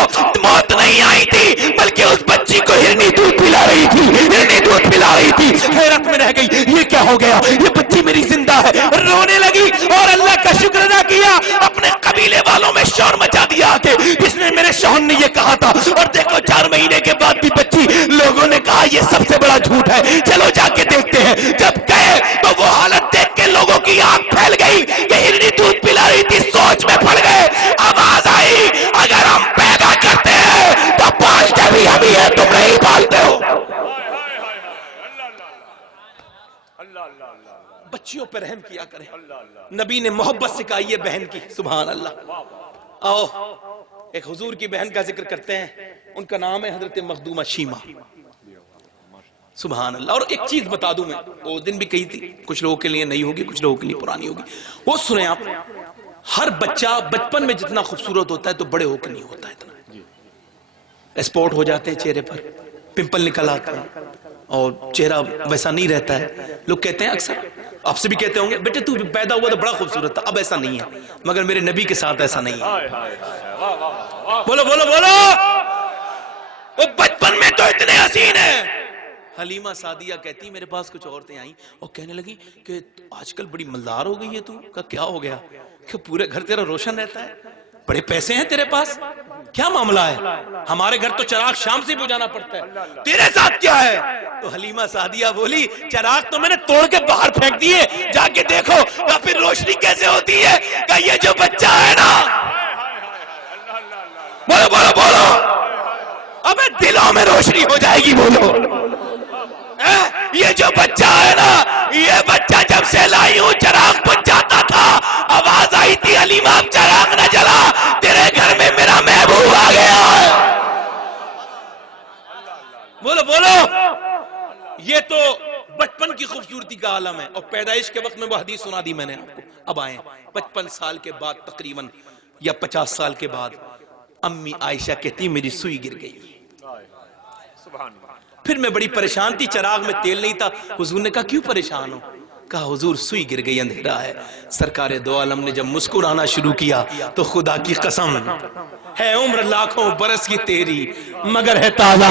بچی کو ہرنی دودھ پلا رہی تھی، ہرنی دودھ پلا رہی تھی، حیرت میں رہ گئی یہ کیا ہو گیا، یہ بچی میری زندہ ہے، رونے لگی اور اللہ کا شکر ادا کیا، اپنے قبیلے والوں میں شور مچا دیا کہ اس نے میرے شوہر نے یہ کہا تھا، اور دیکھو 4 مہینے کے بعد بھی بچی، لوگوں نے کہا یہ سب سے بڑا جھوٹ ہے، چلو جا کے دیکھتے ہیں، جب گئے تو وہ حالت دیکھ کے لوگوں کی آنکھ پھیل گئی کہ ہرنی دودھ پلا رہی تھی، سوچ میں پڑ گئے، آواز آئی اگر ہم پیدا کرتے ہیں تو پالتے بھی ہم ہی ہیں، تم نہیں پالتے ہو۔ بچیوں پر رحم کیا کریں، نبی نے محبت سکھائی ہے بہن کی، سبحان اللہ۔ آؤ ایک حضور کی بہن کا ذکر کرتے ہیں، ان کا نام ہے حضرت مخدومہ شیمہ، سبحان اللہ۔ اور ایک چیز بتا دوں میں، وہ دن بھی کہی تھی، کچھ لوگوں کے لیے نئی ہوگی، کچھ لوگوں کے لیے پرانی ہوگی، وہ سنیں آپ۔ ہر بچہ بچپن میں جتنا خوبصورت ہوتا ہے تو بڑے ہو کے نہیں ہوتا اتنا، اسپاٹ ہو جاتے ہیں چہرے پر، پمپل نکل آتے ہیں اور چہرہ ویسا نہیں رہتا ہے۔ لوگ کہتے ہیں، اکثر آپ سے بھی کہتے ہوں گے، بیٹے تو پیدا ہوا تو بڑا خوبصورت تھا، اب ایسا نہیں ہے، مگر میرے نبی کے ساتھ ایسا نہیں ہے۔ بولو بولو بولو، وہ بچپن میں تو اتنے حسین ہیں۔ حلیمہ سعدیہ کہتی میرے پاس کچھ عورتیں آئیں اور کہنے لگی کہ آج کل بڑی مالدار ہو گئی ہے تو، کہا کیا ہو گیا، کہ پورے گھر تیرا روشن رہتا ہے، بڑے پیسے ہیں تیرے پاس، کیا معاملہ ہے، ہمارے گھر تو چراغ شام سے بجھانا پڑتا ہے، تیرے ساتھ کیا ہے؟ تو حلیمہ سعدیہ بولی چراغ تو میں نے توڑ کے باہر پھینک دیے، جا کے دیکھو، کہا پھر روشنی کیسے ہوتی ہے، کہا یہ جو بچہ ہے نا، بولو بولو بولو، اب دلوں میں روشنی ہو جائے گی، بولو، یہ جو بچہ ہے نا، یہ بچہ جب سے لائی ہوں چراغ بچ جاتا تھا، آواز آئی تھی حلیمہ اب چراغ نہ جلا، تیرے گھر میں میرا محبوب آ گیا ہے، بولو بولو۔ یہ تو بچپن کی خوبصورتی کا عالم ہے، اور پیدائش کے وقت میں وہ حدیث سنا دی میں نے آپ کو۔ اب آئیں 55 سال کے بعد تقریباً، یا 50 سال کے بعد، امی عائشہ کہتی میری سوئی گر گئی، پھر میں بڑی پریشان تھی، چراغ میں تیل نہیں تھا، حضور نے کہا کیوں پریشان ہو، کہا حضور سوئی گر گئی، اندھیرا ہے۔ سرکار دو عالم نے جب مسکرانا شروع کیا تو خدا کی قسم ہے عمر لاکھوں برس کی تیری مگر ہے تازہ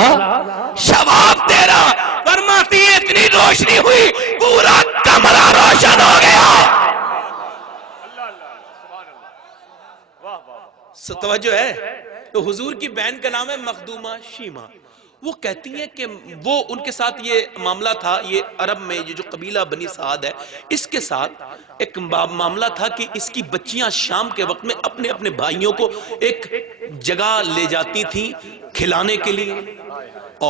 شباب تیرا، فرماتی ہے اتنی روشنی ہوئی پورا کمرہ روشن ہو گیا۔ توجہ ہے؟ تو حضور کی بہن کا نام ہے مخدومہ شیمہ، وہ کہتی ہیں کہ وہ ان کے ساتھ یہ معاملہ تھا، یہ عرب میں یہ جو قبیلہ بنی سعد ہے، اس کے ساتھ ایک معاملہ تھا کہ اس کی بچیاں شام کے وقت میں اپنے اپنے بھائیوں کو ایک جگہ لے جاتی تھیں کھلانے کے لیے،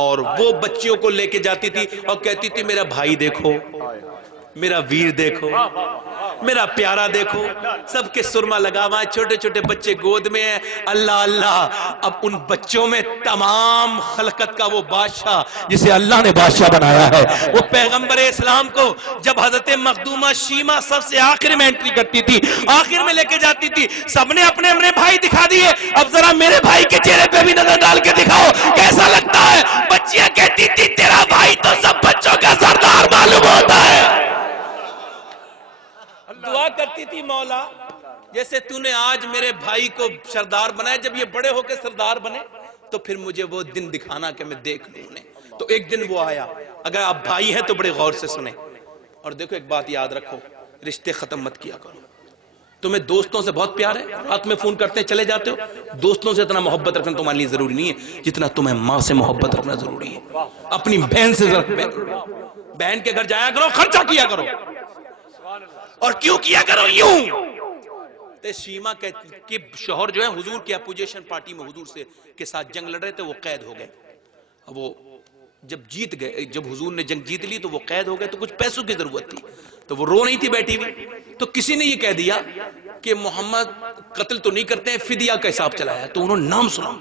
اور وہ بچیوں کو لے کے جاتی تھی اور کہتی تھی میرا بھائی دیکھو، میرا ویر دیکھو، میرا پیارا دیکھو، سب کے سرما لگا ہوا ہے، چھوٹے چھوٹے بچے گود میں ہیں، اللہ اللہ۔ اب ان بچوں میں تمام خلقت کا وہ بادشاہ جسے اللہ نے بادشاہ بنایا ہے، وہ پیغمبر اسلام کو جب حضرت مخدومہ شیمہ سب سے آخر میں انٹری کرتی تھی، آخر میں لے کے جاتی تھی، سب نے اپنے اپنے بھائی دکھا دیے، اب ذرا میرے بھائی کے چہرے پہ بھی نظر ڈال کے دکھاؤ کیسا لگتا ہے۔ بچیاں کہتی تھی تیرا بھائی تو سب بچوں کا سردار معلوم ہوتا ہے۔ دعا کرتی تھی مولا جیسے تو نے آج میرے بھائی کو سردار بنایا، جب یہ بڑے ہو کے سردار بنے تو پھر مجھے وہ دن دکھانا کہ میں دیکھ لوں انہیں۔ تو ایک دن وہ آیا، اگر آپ بھائی ہیں تو بڑے غور سے سنیں، اور دیکھو ایک بات یاد رکھو، رشتے ختم مت کیا کرو۔ تمہیں دوستوں سے بہت پیار ہے، رات میں فون کرتے ہیں چلے جاتے ہو، دوستوں سے اتنا محبت رکھنا تمہارے لیے ضروری نہیں ہے جتنا تمہیں ماں سے محبت رکھنا ضروری ہے۔ اپنی بہن سے بہن کے گھر جایا کرو، خرچہ کیا کرو، اور کیوں کیا کرو یوں۔ شیمہ کے شوہر جو ہے حضور کی اپوزیشن پارٹی میں حضور سے کے ساتھ جنگ لڑ رہے تھے، وہ قید ہو گئے۔ اب وہ جب جیت گئے، جب حضور نے جنگ جیت لی تو وہ قید ہو گئے، تو کچھ پیسوں کی ضرورت تھی، تو وہ رو نہیں تھی بیٹھی ہوئی، تو کسی نے یہ کہہ دیا کہ محمد قتل تو نہیں کرتے ہیں، فدیہ کا حساب چلایا، تو انہوں نے نام سنا،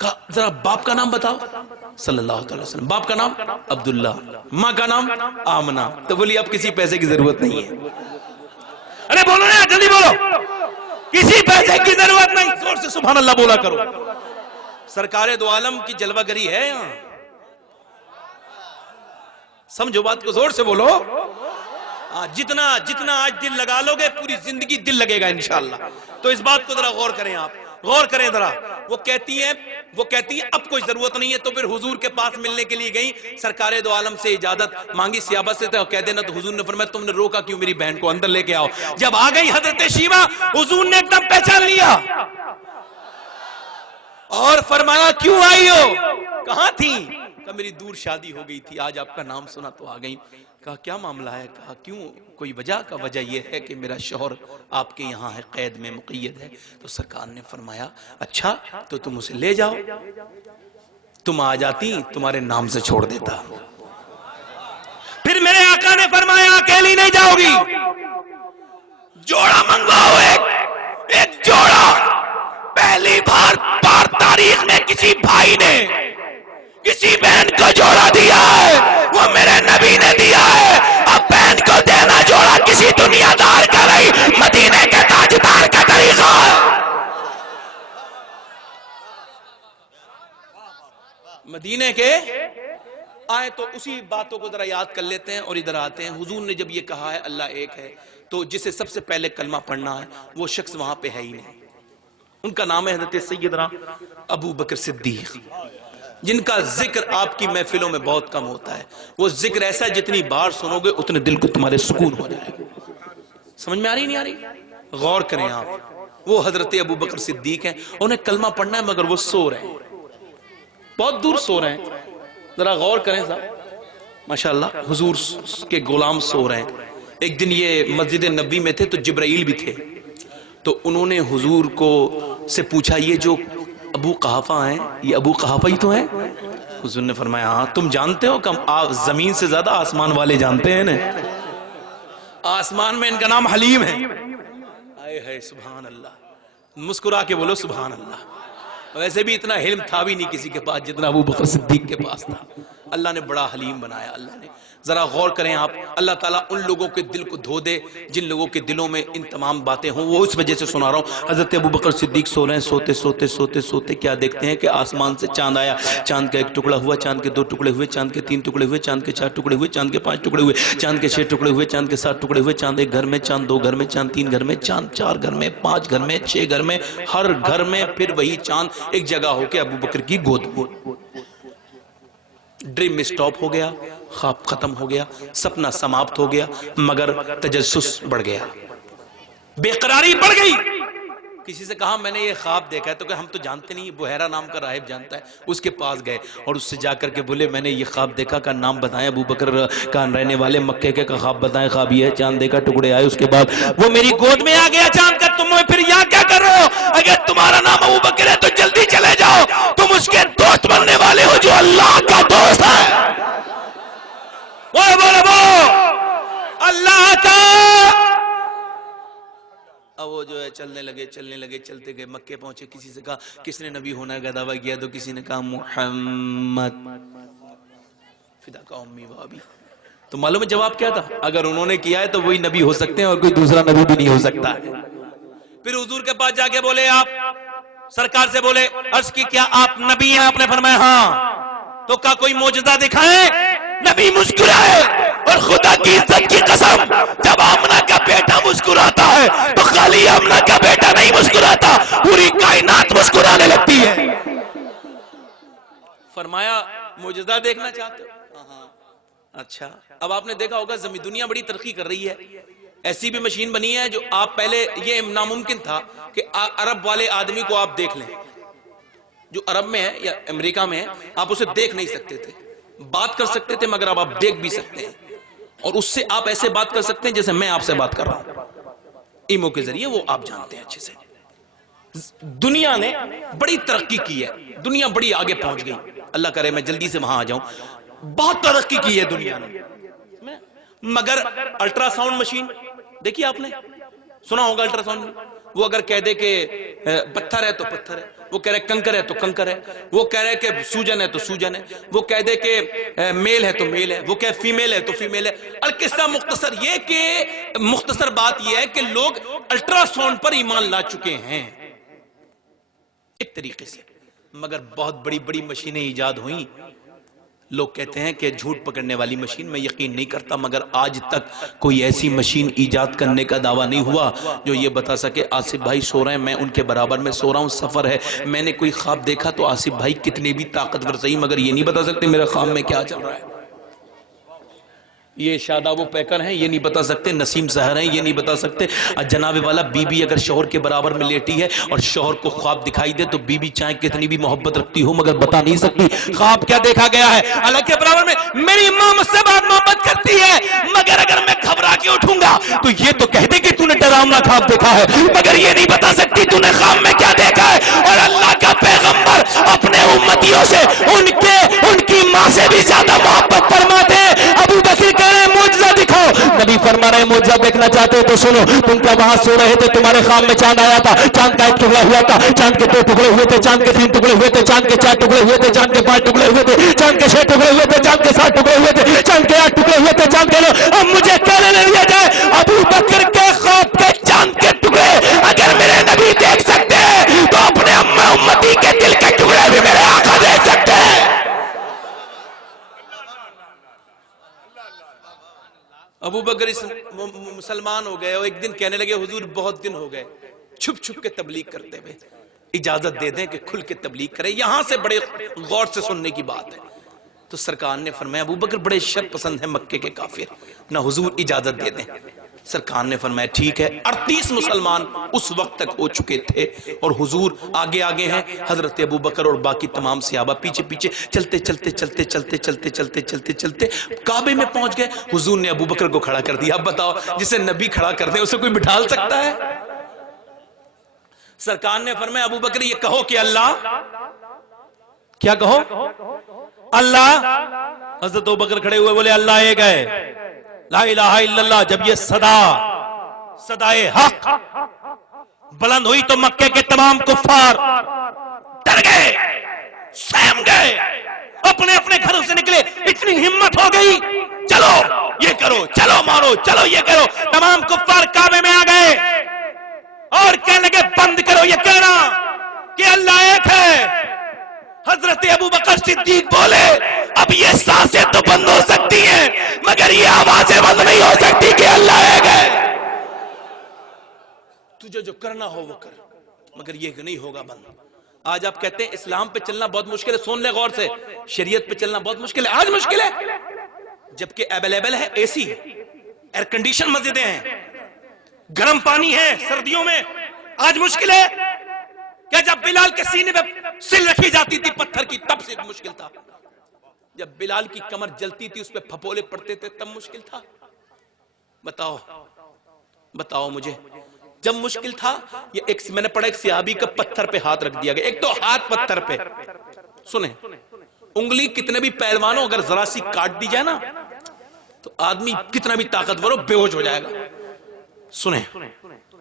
کہا ذرا باپ کا نام بتاؤ، صلی اللہ علیہ وسلم، باپ کا نام عبداللہ، ماں کا نام آمنہ، تو بولی اب کسی پیسے کی ضرورت نہیں ہے۔ ارے بولو نا جلدی بولو، کسی پیسے کی ضرورت نہیں، زور سے سبحان اللہ بولا کرو۔ سرکار دو عالم کی جلوہ گری ہے یہاں، سمجھو بات کو، زور سے بولو۔ جتنا آج دل لگا لو گے پوری زندگی دل لگے گا انشاءاللہ۔ تو اس بات کو ذرا غور کریں آپ، غور کریں ذرا، وہ کہتی ہیں اب کوئی ضرورت نہیں ہے، تو پھر حضور کے پاس ملنے کے لیے گئیں، سرکار دو عالم سے اجازت مانگی صحابہ سے، تو کہہ دینا، تو حضور نے فرمایا تم نے روکا کیوں میری بہن کو، اندر لے کے آؤ۔ جب آ گئی حضرت شیبہ، حضور نے ایک دم پہچان لیا اور فرمایا کیوں آئی ہو، کہاں تھی؟ کہا میری دور شادی ہو گئی تھی، آج آپ کا نام سنا تو آ گئی۔ کہا کیا معاملہ ہے؟ کہا کیوں، کوئی وجہ؟ کا وجہ یہ ہے کہ میرا شوہر آپ کے یہاں ہے، قید میں مقید ہے۔ تو سرکار نے فرمایا اچھا تو تم اسے لے جاؤ، تم آ جاتی تمہارے نام سے چھوڑ دیتا۔ پھر میرے آقا نے فرمایا اکیلی نہیں جاؤ گی، جوڑا منگواؤ، ایک جوڑا۔ پہلی بار تاریخ میں کسی بھائی نے کسی بہن کو جوڑا دیا ہے، وہ میرے نبی نے دیا ہے۔ اب بہن کو دینا جوڑا کسی دنیا دار کا نہیں، مدینے کے تاجدار کا طریقہ ہے۔ مدینے کے آئے تو اسی باتوں کو ذرا یاد کر لیتے ہیں اور ادھر آتے ہیں۔ حضور نے جب یہ کہا ہے اللہ ایک ہے، تو جسے سب سے پہلے کلمہ پڑھنا ہے وہ شخص وہاں پہ ہے ہی نہیں۔ ان کا نام ہے حضرت سیدنا ابو بکر صدیق، جن کا ذکر آپ کی محفلوں میں بہت کم ہوتا ہے۔ وہ ذکر ایسا ہے جتنی بار سنو گے اتنے دل کو تمہارے سکون ہو جائے گا۔ سمجھ میں آ رہی نہیں آ رہی؟ غور کریں آپ، وہ حضرت ابو بکر صدیق ہیں، انہیں کلمہ پڑھنا ہے مگر وہ سو رہے ہیں، بہت دور سو رہے ہیں۔ ذرا غور کریں صاحب، ماشاءاللہ حضور کے غلام سو رہے ہیں۔ ایک دن یہ مسجد نبوی میں تھے تو جبرائیل بھی تھے، تو انہوں نے حضور کو سے پوچھا یہ جو ابو قحافہ ہیں یہ ابو قحافہ ہی تو ہیں؟ حضور نے فرمایا ہاں۔ تم جانتے ہو کہ زمین سے زیادہ آسمان والے جانتے ہیں نا، آسمان میں ان کا نام حلیم ہے۔ آئے ہے سبحان اللہ، مسکرا کے بولو سبحان اللہ۔ ویسے بھی اتنا علم تھا بھی نہیں کسی کے پاس جتنا ابو بکر صدیق کے پاس تھا۔ اللہ نے بڑا حلیم بنایا اللہ نے۔ ذرا غور کریں آپ، اللہ تعالیٰ ان لوگوں کے دل کو دھو دے جن لوگوں کے دلوں میں ان تمام باتیں ہوں، وہ اس وجہ سے سنا رہا ہوں۔ حضرت ابو بکر صدیق سو رہے ہیں، سوتے سوتے سوتے سوتے کیا دیکھتے ہیں کہ آسمان سے چاند آیا، چاند کا ایک ٹکڑا ہوا، چاند کے 2 ٹکڑے ہوئے، چاند کے 3 ٹکڑے ہوئے، چاند کے 4 ٹکڑے ہوئے، چاند کے 5 ٹکڑے ہوئے، چاند کے 6 ٹکڑے ہوئے، چاند کے 7 ٹکڑے ہوئے، چاند ایک گھر میں، چاند 2 گھر میں، چاند 3 گھر میں، چاند 4 گھر میں، 5 گھر میں، 6 گھر میں، ہر گھر میں پھر وہی چاند ایک جگہ ہو کے ابو بکر کی گود میں۔ ڈریم میں سٹاپ ہو گیا، خواب ختم ہو گیا، سپنا سماپت ہو گیا، مگر تجسس بڑھ گیا، بے قراری بڑھ گئی۔ کسی سے کہا میں نے یہ خواب دیکھا ہے، تو کہ ہم تو جانتے نہیں، بحیرہ نام کا راہب جانتا ہے۔ اس کے پاس گئے اور اس سے جا کر کے بولے میں نے یہ خواب دیکھا، کا نام بتائیں، ابو بکر کا رہنے والے مکے کے کا خواب بتائیں۔ خواب یہ ہے، چاند دیکھا، ٹکڑے آئے، اس کے بعد وہ میری گود میں آ گیا چاند کا، تم پھر یہاں کیا کر رہے ہو؟ اگر تمہارا نام ابو بکر ہے تو جلدی چلے جاؤ، تم اس کے دوست بننے والے ہو جو اللہ کا دوست ہے۔ وہ اللہ کا۔ اب وہ جو ہے چلنے لگے، چلتے گئے، مکے پہنچے، کسی سے کہا کس نے نبی ہونا کا دعویٰ کیا، تو کسی نے کہا محمد، فدا کا امی و ابی۔ تو معلوم ہے جواب کیا تھا؟ اگر انہوں نے کیا ہے تو وہی نبی ہو سکتے ہیں اور کوئی دوسرا نبی بھی نہیں ہو سکتا ہے۔ پھر حضور کے پاس جا کے بولے، آپ سرکار سے بولے، عرض کی کیا آپ نبی ہیں؟ آپ نے فرمایا ہاں۔ تو کہا کوئی معجزہ دکھائیں؟ نبی مسکرائے، اور خدا کی عزت کی قسم جب آمنہ کا بیٹا مسکراتا ہے تو خالی آمنہ کا بیٹا نہیں مسکراتا، پوری کائنات مسکرانے لگتی ہے۔ فرمایا معجزہ دیکھنا چاہتے ہو؟ ہاں۔ اچھا، اب آپ نے دیکھا ہوگا زمین دنیا بڑی ترقی کر رہی ہے، ایسی بھی مشین بنی ہے جو آپ پہلے یہ ناممکن تھا کہ عرب والے آدمی کو آپ دیکھ لیں، جو عرب میں ہے یا امریکہ میں ہے، آپ اسے دیکھ نہیں سکتے تھے، بات کر سکتے تھے مگر اب آپ دیکھ بھی سکتے ہیں، اور اس سے آپ ایسے بات کر سکتے ہیں جیسے میں آپ سے بات کر رہا ہوں، ایمو کے ذریعے، وہ آپ جانتے ہیں اچھے سے۔ دنیا نے بڑی ترقی کی ہے، دنیا بڑی آگے پہنچ گئی، اللہ کرے میں جلدی سے وہاں آ جاؤں، بہت ترقی کی ہے دنیا نے، مگر الٹرا ساؤنڈ مشین دیکھیے آپ نے، سنا ہوگا الٹرا ساؤنڈ، وہ اگر کہہ دے کہ پتھر ہے تو پتھر ہے، وہ کہہ رہے کنکر ہے تو کنکر ہے، وہ کہہ رہے کہ سوجن ہے تو سوجن ہے، وہ کہہ دے کہ میل ہے تو میل ہے، وہ کہہ فیمیل ہے تو فیمیل ہے۔ القصہ مختصر یہ کہ مختصر بات یہ ہے کہ لوگ الٹرا ساؤنڈ پر ایمان لا چکے ہیں ایک طریقے سے، مگر بہت بڑی بڑی مشینیں ایجاد ہوئیں، لوگ کہتے ہیں کہ جھوٹ پکڑنے والی مشین، میں یقین نہیں کرتا، مگر آج تک کوئی ایسی مشین ایجاد کرنے کا دعویٰ نہیں ہوا جو یہ بتا سکے آصف بھائی سو رہے ہیں، میں ان کے برابر میں سو رہا ہوں، سفر ہے، میں نے کوئی خواب دیکھا تو آصف بھائی کتنے بھی طاقتور صحیح مگر یہ نہیں بتا سکتے میرے خواب میں کیا چل رہا ہے۔ یہ شاداب و پیکر ہیں، یہ نہیں بتا سکتے، نسیم سحر ہیں، یہ نہیں بتا سکتے۔ جناب والا بی بی اگر شوہر کے برابر میں لیٹی ہے اور شوہر کو خواب دکھائی دے تو بی بی چاہے کتنی بھی محبت رکھتی ہو مگر بتا نہیں سکتی خواب کیا دیکھا گیا ہے۔ اللہ کے برابر میں میری ماں مجھ سے بات محبت کرتی ہے مگر اگر میں گھبرا کے اٹھوں گا تو یہ تو کہہ دے کہ تو نے ڈراؤنا خواب دیکھا ہے مگر یہ نہیں بتا سکتی تو نے خواب میں کیا دیکھا ہے۔ اور اللہ کا پیغمبر اپنے امتیوں سے ان کی ماں سے بھی زیادہ محبت فرماتے ہیں۔ ابو بکر کہہ رہے ہیں معجزہ دکھاؤ، نبی فرما رہے ہیں معجزہ دیکھنا چاہتے ہو تو سنو، تم کیا وہاں سو رہے تھے، تمہارے خواب میں چاند آیا تھا، چاند کا ایک ٹکڑا ہوا تھا، چاند کے 2 ٹکڑے ہوئے تھے، چاند کے 3 ٹکڑے ہوئے تھے، چاند کے 4 ٹکڑے ہوئے تھے، چاند کے 5 ٹکڑے ہوئے تھے، چاند کے 6 ٹکڑے ہوئے تھے، چاند کے 7 ٹکڑے ہوئے تھے، چاند کے 8 ٹکڑے ہوئے تھے، چاند کے 9۔ اب مجھے کہنے نہ دیا جائے ابو بکر کے خواب کے چاند کے ٹکڑے اگر میرے نبی دیکھ سکتے ہیں تو اپنے امتی کے دل کے ٹکڑے بھی میرے آقا دیکھ سکتے ہیں۔ ابو بکر مسلمان ہو گئے اور ایک دن کہنے لگے حضور بہت دن ہو گئے چھپ چھپ کے تبلیغ کرتے ہوئے، اجازت دے دیں کہ کھل کے تبلیغ کریں، یہاں سے بڑے غور سے سننے کی بات ہے۔ تو سرکار نے فرمایا ابو بکر بڑے شر پسند ہیں مکے کے کافر، نہ حضور اجازت دے دیں۔ سرکار نے فرمایا ٹھیک ہے۔ 38 مسلمان اس وقت تک ہو چکے تھے اور حضور آگے آگے ہیں، حضرت ابو بکر اور باقی تمام صحابہ پیچھے پیچھے چلتے چلتے چلتے چلتے چلتے چلتے چلتے چلتے کعبے میں پہنچ گئے۔ حضور نے ابو بکر کو کھڑا کر دیا۔ اب بتاؤ جسے نبی کھڑا کر دے اسے کوئی بٹھال سکتا ہے؟ سرکار نے فرمایا ابو بکر یہ کہو کہ اللہ، کیا کہو؟ اللہ۔ حضرت ابو بکر کھڑے ہوئے بولے اللہ ایک ہے، لا الہ الا اللہ۔ جب یہ صدائے حق بلند ہوئی تو مکے کے تمام کفار ڈر گئے، سہم گئے، اپنے اپنے گھروں سے نکلے، اتنی ہمت ہو گئی چلو یہ کرو، چلو مارو، چلو یہ کرو۔ تمام کفار کعبے میں آ گئے اور کہنے لگے بند کرو یہ کہنا کہ اللہ ایک ہے۔ حضرت ابو بکر صدیق بولے اب یہ سانسیں تو بند ہو سکتی ہیں مگر یہ آوازیں بند نہیں ہو سکتی کہ اللہ ایک ہے۔ تجھے جو کرنا ہو وہ کر مگر یہ نہیں ہوگا بند۔ آج آپ کہتے ہیں اسلام پہ چلنا بہت مشکل ہے، سن لے غور سے، شریعت پہ چلنا بہت مشکل ہے، آج مشکل ہے جبکہ اویلیبل ہے اے سی، ایئر کنڈیشن مسجدیں ہیں، گرم پانی ہے سردیوں میں۔ آج مشکل ہے کہ جب بلال کے سینے پہ سل رکھی جاتی تھی پتھر کی تب سے مشکل تھا، جب بلال کی کمر جلتی تھی اس پہ پھپولے پڑتے تھے تب مشکل تھا۔ بتاؤ مجھے جب مشکل تھا، یہ ایک میں نے پڑھا ایک صحابی کا پتھر پہ ہاتھ رکھ دیا گیا، ایک تو ہاتھ پتھر پہ، سنیں انگلی کتنے بھی پہلوانوں اگر ذرا سی کاٹ دی جائے نا تو آدمی کتنا بھی طاقتور ہو بے ہوش ہو جائے گا۔ سنیں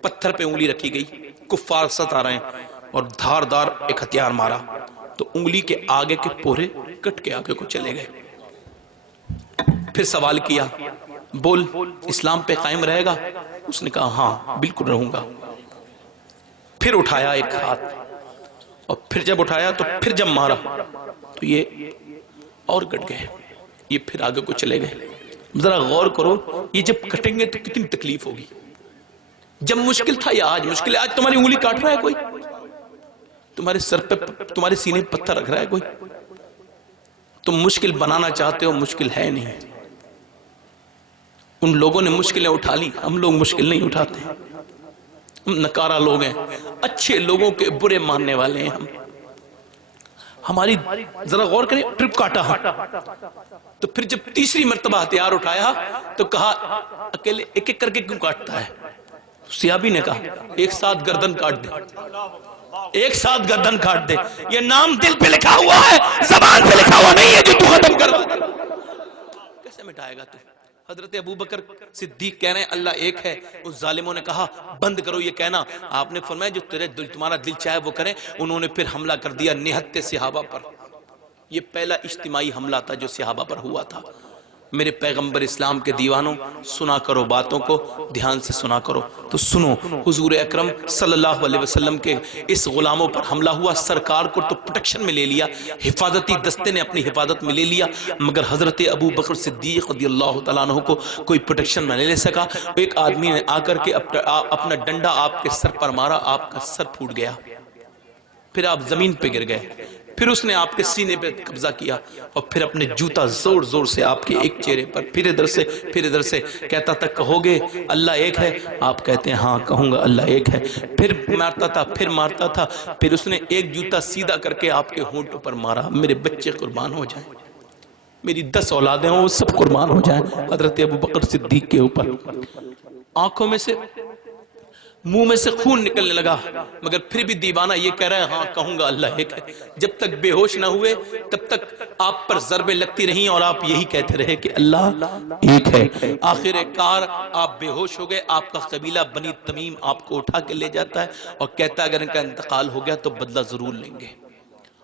پتھر پہ انگلی رکھی گئی، کفار ستا رہے ہیں اور دھار دار ایک ہتھیار مارا تو انگلی کے آگے کے پورے کٹ کے آگے کو چلے گئے۔ پھر سوال کیا بول اسلام پہ قائم رہے گا؟ اس نے کہا ہاں بالکل رہوں گا۔ پھر اٹھایا ایک ہاتھ اور پھر جب اٹھایا تو پھر جب مارا تو یہ اور کٹ گئے، یہ پھر آگے کو چلے گئے۔ ذرا غور کرو یہ جب کٹیں گے تو کتنی تکلیف ہوگی۔ جب مشکل تھا یا آج مشکل ہے؟ آج تمہاری انگلی کاٹ رہا ہے کوئی، تمہارے سر پہ تمہارے سینے پہ پتھر رکھ رہا ہے کوئی، تم مشکل بنانا چاہتے ہو، مشکل ہے نہیں۔ ان لوگوں نے مشکلیں اٹھا لی، ہم لوگ مشکل نہیں اٹھاتے، ہم نکارا لوگ ہیں، اچھے لوگوں کے برے ماننے والے ہیں ہم۔ ہماری ذرا غور کریں، ٹرپ کاٹا تو پھر جب تیسری مرتبہ ہتھیار اٹھایا تو کہا اکیلے ایک ایک کر کے کیوں کاٹتا ہے؟ صحابی نے کہا ایک ساتھ گردن کاٹ دے، ایک ساتھ گردن کاٹ دے، یہ نام دل پہ لکھا ہوا ہے، زبان پہ لکھا ہوا نہیں ہے جو تو ختم کر دے۔ کیسے مٹائے گا تو؟ حضرت ابو بکر صدیق کہہ رہے ہیں اللہ ایک ہے، اس ظالموں نے کہا بند کرو یہ کہنا۔ آپ نے فرمایا جو تمہارا دل چاہے وہ کریں۔ انہوں نے پھر حملہ کر دیا نہتے صحابہ پر۔ یہ پہلا اجتماعی حملہ تھا جو صحابہ پر ہوا تھا۔ میرے پیغمبر اسلام کے دیوانوں سنا کرو باتوں کو، دھیان سے سنا کرو۔ تو سنو، حضور اکرم صلی اللہ علیہ وسلم کے اس غلاموں پر حملہ ہوا، سرکار کو تو پروٹیکشن میں لے لیا، حفاظتی دستے نے اپنی حفاظت میں لے لیا، مگر حضرت ابو بکر صدیق رضی اللہ تعالیٰ عنہ کو کوئی پروٹیکشن میں نہیں لے سکا۔ ایک آدمی نے آ کر کے اپنا ڈنڈا آپ کے سر پر مارا، آپ کا سر پھوٹ گیا، پھر آپ زمین پہ گر گئے، پھر اس نے آپ کے سینے پہ قبضہ کیا اور پھر اپنے جوتا زور زور سے آپ کے ایک چہرے پر پھر ادھر سے کہتا تھا کہو گے اللہ ایک ہے؟ آپ کہتے ہیں ہاں کہوں گا اللہ ایک ہے۔ پھر مارتا تھا، پھر اس نے ایک جوتا سیدھا کر کے آپ کے ہونٹوں پر مارا، میرے بچے قربان ہو جائیں، میری 10 اولادیں ہوں وہ سب قربان ہو جائیں حضرت ابو بکر صدیق کے اوپر۔ آنکھوں میں سے منہ میں سے خون نکلنے لگا، مگر پھر بھی دیوانہ یہ کہہ رہا ہے ہاں کہوں گا اللہ ایک ہے۔ جب تک بے ہوش نہ ہوئے تب تک آپ پر ضربیں لگتی رہیں اور آپ یہی کہتے رہے کہ اللہ ایک ہے۔ آخر کار آپ بے ہوش ہو گئے، آپ کا قبیلہ بنی تمیم آپ کو اٹھا کے لے جاتا ہے اور کہتا ہے اگر ان کا انتقال ہو گیا تو بدلہ ضرور لیں گے۔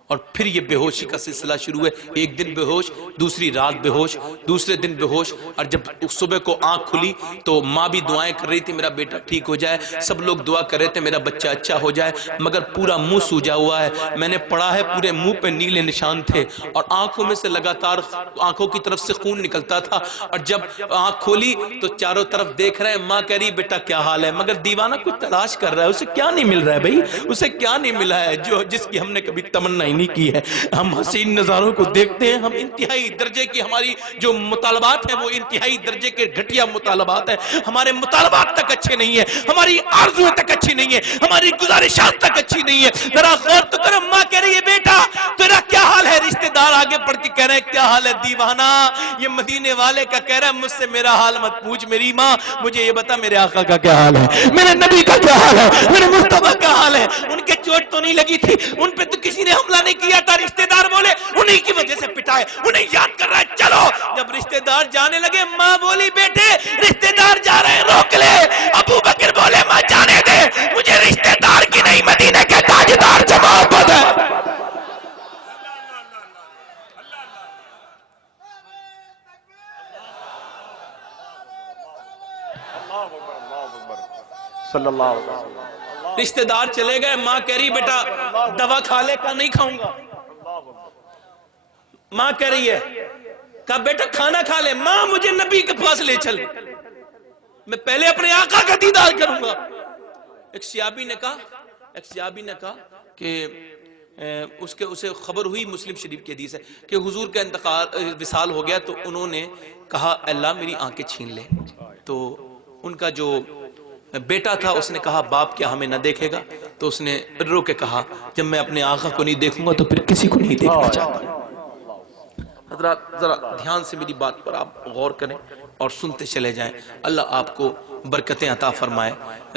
اور پھر یہ بے ہوشی کا سلسلہ شروع ہے، ایک دن بے ہوش، دوسری رات بے ہوش، دوسرے دن بے ہوش، اور جب صبح کو آنکھ کھلی تو ماں بھی دعائیں کر رہی تھی میرا بیٹا ٹھیک ہو جائے، سب لوگ دعا کر رہے تھے میرا بچہ اچھا ہو جائے، مگر پورا منہ سوجا ہوا ہے۔ میں نے پڑھا ہے پورے منہ پہ نیلے نشان تھے اور آنکھوں میں سے لگاتار آنکھوں کی طرف سے خون نکلتا تھا، اور جب آنکھ کھولی تو چاروں طرف دیکھ رہے ہیں، ماں کہہ رہی بیٹا کیا حال ہے، مگر دیوانہ کچھ تلاش کر رہا ہے، اسے کیا نہیں مل رہا ہے بھائی، اسے کیا نہیں ملا ہے جس کی ہم نے کبھی تمنا ہی نہیں کی ہے۔ ہم حسین نظاروں کو دیکھتے ہیں، ہم انتہائی درجے کی ہماری جو مطالبات ہیں وہ انتہائی درجے کے گھٹیا مطالبات ہیں، ہمارے مطالبات تک اچھے نہیں ہیں، ہماری آرزویں تک اچھی نہیں ہیں، ہماری گزارشات تک اچھی نہیں ہیں۔ ذرا غور تو کرو، ماں کہہ رہی ہے بیٹا تیرا کیا حال ہے، رشتہ دار آگے پڑھ کے کہہ رہے ہیں کیا حال ہے دیوانہ، یہ مدینے والے کا کہہ رہا ہے مجھ سے میرا حال مت پوچھ، میری ماں مجھے یہ بتا میرے آقا کا کیا حال ہے، میرے نبی کا کیا حال ہے، میرے مصطفیٰ کا حال ہے۔ ان کے چوٹ تو نہیں لگی تھی، ان پہ تو کسی نے حملہ نہیں کیا تھا، رشتہ دار بولے انہی کی وجہ سے پٹائے، انہیں یاد کر رہا ہے چلو۔ جب رشتہ دار جانے لگے ماں بولی بیٹے رشتہ دار جا رہے ہیں روک لے، ابو بکر بولے ماں جانے دے، مجھے رشتہ دار کی نہیں مدینے کے تاجدار سے محبت ہے۔ صلی اللہ علیہ وسلم۔ رشتہ دار چلے گئے، ماں کہہ رہی بیٹا دوا کھا لے، کا نہیں کھاؤں گا۔ ماں کہہ رہی ہے کہا بیٹا کھانا کھا لے، ماں مجھے نبی کے پاس لے چل، میں پہلے اپنے آقا کا دیدار کروں گا۔ ایک صحابی نے کہا کہ اسے خبر ہوئی، مسلم شریف کی حدیث ہے کہ حضور کا انتقال وصال ہو گیا تو انہوں نے کہا اللہ میری آنکھیں چھین لے، تو ان کا جو بیٹا تھا اس نے کہا باپ کیا ہمیں نہ دیکھے گا، تو اس نے رو کے کہا جب میں اپنے آقا کو نہیں دیکھوں گا تو پھر کسی کو نہیں دیکھنا چاہتا۔ حضرات ذرا دھیان سے میری بات پر آپ غور کریں اور سنتے چلے جائیں، اللہ آپ کو برکتیں عطا فرمائے،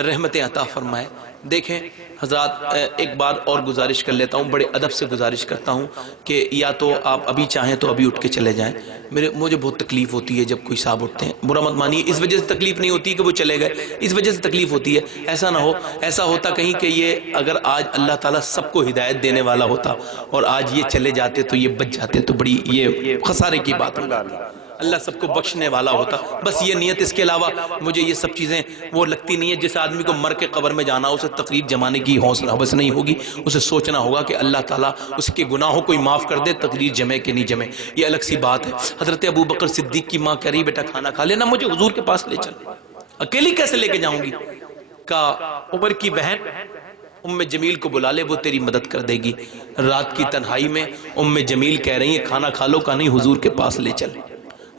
رحمتیں عطا فرمائے۔ دیکھیں حضرات ایک بار اور گزارش کر لیتا ہوں، بڑے ادب سے گزارش کرتا ہوں کہ یا تو آپ ابھی چاہیں تو ابھی اٹھ کے چلے جائیں، مجھے بہت تکلیف ہوتی ہے جب کوئی صاحب اٹھتے ہیں، برا مت مانیے، اس وجہ سے تکلیف نہیں ہوتی کہ وہ چلے گئے، اس وجہ سے تکلیف ہوتی ہے، ایسا نہ ہو ایسا ہوتا کہیں کہ یہ اگر آج اللہ تعالیٰ سب کو ہدایت دینے والا ہوتا اور آج یہ چلے جاتے تو یہ بچ جاتے تو بڑی یہ خسارے کی بات ہوگا، اللہ سب کو بخشنے والا ہوتا، بس یہ نیت، اس کے علاوہ مجھے یہ سب چیزیں وہ لگتی نہیں ہے۔ جس آدمی کو مر کے قبر میں جانا اسے تقریر جمانے کی حوصلہ بس نہیں ہوگی، اسے سوچنا ہوگا کہ اللہ تعالیٰ اس کے گناہوں کو معاف کر دے، تقریر جمے کہ نہیں جمے، یہ الگ سی بات ہے۔ حضرت ابو بکر صدیق کی ماں کہہ رہی بیٹا کھانا کھا لینا، مجھے حضور کے پاس لے چل، اکیلی کیسے لے کے جاؤں گی؟ کہا عمر کی بہن ام جمیل کو بلا لے، وہ تیری مدد کر دے گی۔ رات کی تنہائی میں ام جمیل کہہ رہی ہیں کھانا کھا لو، کا نہیں حضور کے پاس لے چل۔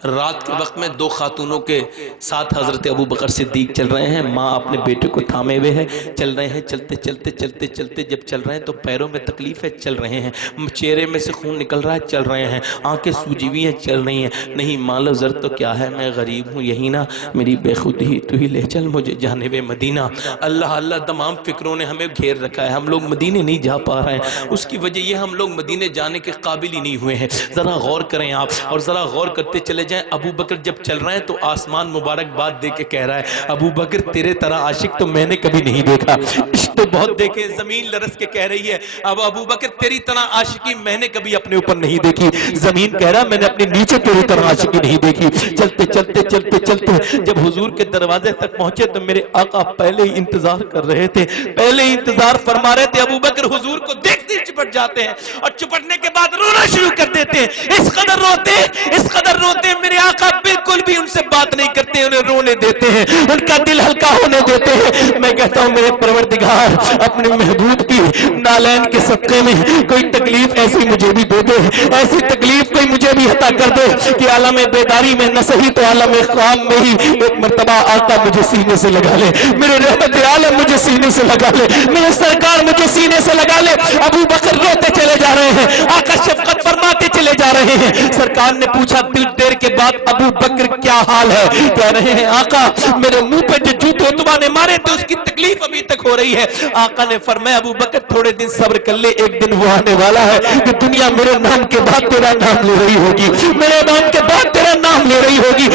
رات کے وقت میں دو خاتونوں کے ساتھ حضرت ابو بکر صدیق چل رہے ہیں، ماں اپنے بیٹے کو تھامے ہوئے ہیں، چل رہے ہیں، چلتے چلتے چلتے چلتے جب چل رہے ہیں تو پیروں میں تکلیف ہے، چل رہے ہیں، چہرے میں سے خون نکل رہا ہے، چل رہے ہیں، آنکھیں سوجی ہوئی ہیں، چل رہی ہیں، نہیں مال و زر تو کیا ہے، میں غریب ہوں، یہی نا میری بے خودی، تو ہی لے چل مجھے جانب مدینہ۔ اللہ اللہ تمام فکروں نے ہمیں گھیر رکھا ہے، ہم لوگ مدینے نہیں جا پا رہے ہیں، اس کی وجہ یہ ہم لوگ مدینے جانے کے قابل ہی نہیں ہوئے ہیں۔ ذرا غور کریں آپ، اور ذرا غور کرتے چلے جائیں۔ ابو بکر جب چل رہے ہیں تو آسمان مبارک بات دے کے کہہ رہا ہے ابو بکر تیرے طرح عاشق تو میں نے کبھی نہیں دیکھا، عشق تو بہت دیکھے، زمین لرز کے کہہ رہی ہے اب ابو بکر تیری طرح عاشقی میں نے کبھی اپنے اوپر نہیں دیکھی. زمین کہہ رہا میں نے اپنے نیچے تیری طرح عاشقی نہیں دیکھی. چلتے چلتے چلتے چلتے جب حضور کے دروازے تک پہنچے تو میرے آقا پہلے ہی انتظار کر رہے تھے، پہلے ہی انتظار فرما رہے تھے. ابو بکر حضور کو دیکھتے ہی چپٹ جاتے ہیں اور چپٹنے کے بعد رونا شروع کر دیتے ہیں. اس قدر روتے میرے آقا بالکل بھی ان سے بات نہیں کرتے، انہیں رونے دیتے ہیں، ان کا دل ہلکا ہونے دیتے ہیں. میں کہتا ہوں میرے پروردگار اپنے محبوب کی نالین کے صدقے میں کوئی تکلیف ایسی مجھے بھی دے دے، ایسی تکلیف کوئی مجھے بھی عطا کر دے کہ عالم بیداری میں نہ صحیح تو عالم خواب میں ہی ایک مرتبہ آقا مجھے سینے سے لگا لے، میرے رحمت عالم مجھے سینے سے لگا لے، میرے سرکار مجھے سینے سے لگا لے. ابو بکر روتے چلے جا رہے ہیں، آقا شفقت فرماتے چلے جا رہے ہیں. سرکار نے پوچھا دل دیر کے بعد ابو بکر کیا حال ہے؟ کہہ رہے ہیں آقا میرے منہ پہ جو جوتے اتبا نے مارے تھے اس کی تکلیف ابھی تک ہو رہی ہے. آقا نے فرمایا ابو بکر تھوڑے دن صبر کر لے، ایک دن وہ آنے والا ہے کہ دنیا میرے نام کے بعد تیرا نام لے رہی ہوگی، میرے نام کے بعد تیرا نام لے رہی ہوگی.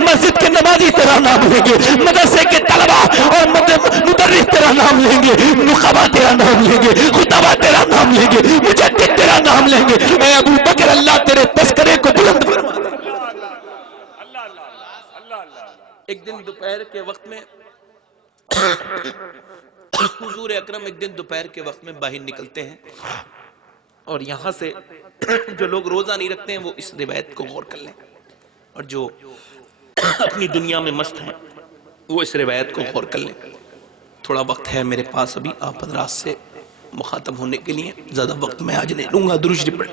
مسجد کے نمازی تیرا نام لیں گے، مدرسے کے طلبہ اور مدرس تیرا نام لیں گے، نقبہ تیرا نام لیں گے، خطبہ تیرا نام لیں گے، مجدد تیرا نام لیں گے. اے ابو بکر اللہ تیرے تذکرے کو بلند فرما. ایک دن دوپہر کے وقت میں حضور اکرم ایک دن دوپہر کے وقت میں باہر نکلتے ہیں اور یہاں سے جو لوگ روزہ نہیں رکھتے ہیں وہ اس روایت کو غور کر لیں، اور جو اپنی دنیا میں مست ہیں وہ اس روایت کو غور کر لیں. تھوڑا وقت ہے میرے پاس ابھی آپ حضرات سے مخاطب ہونے کے لیے، زیادہ وقت میں آج نہیں لوں گا. درود شریف پڑھ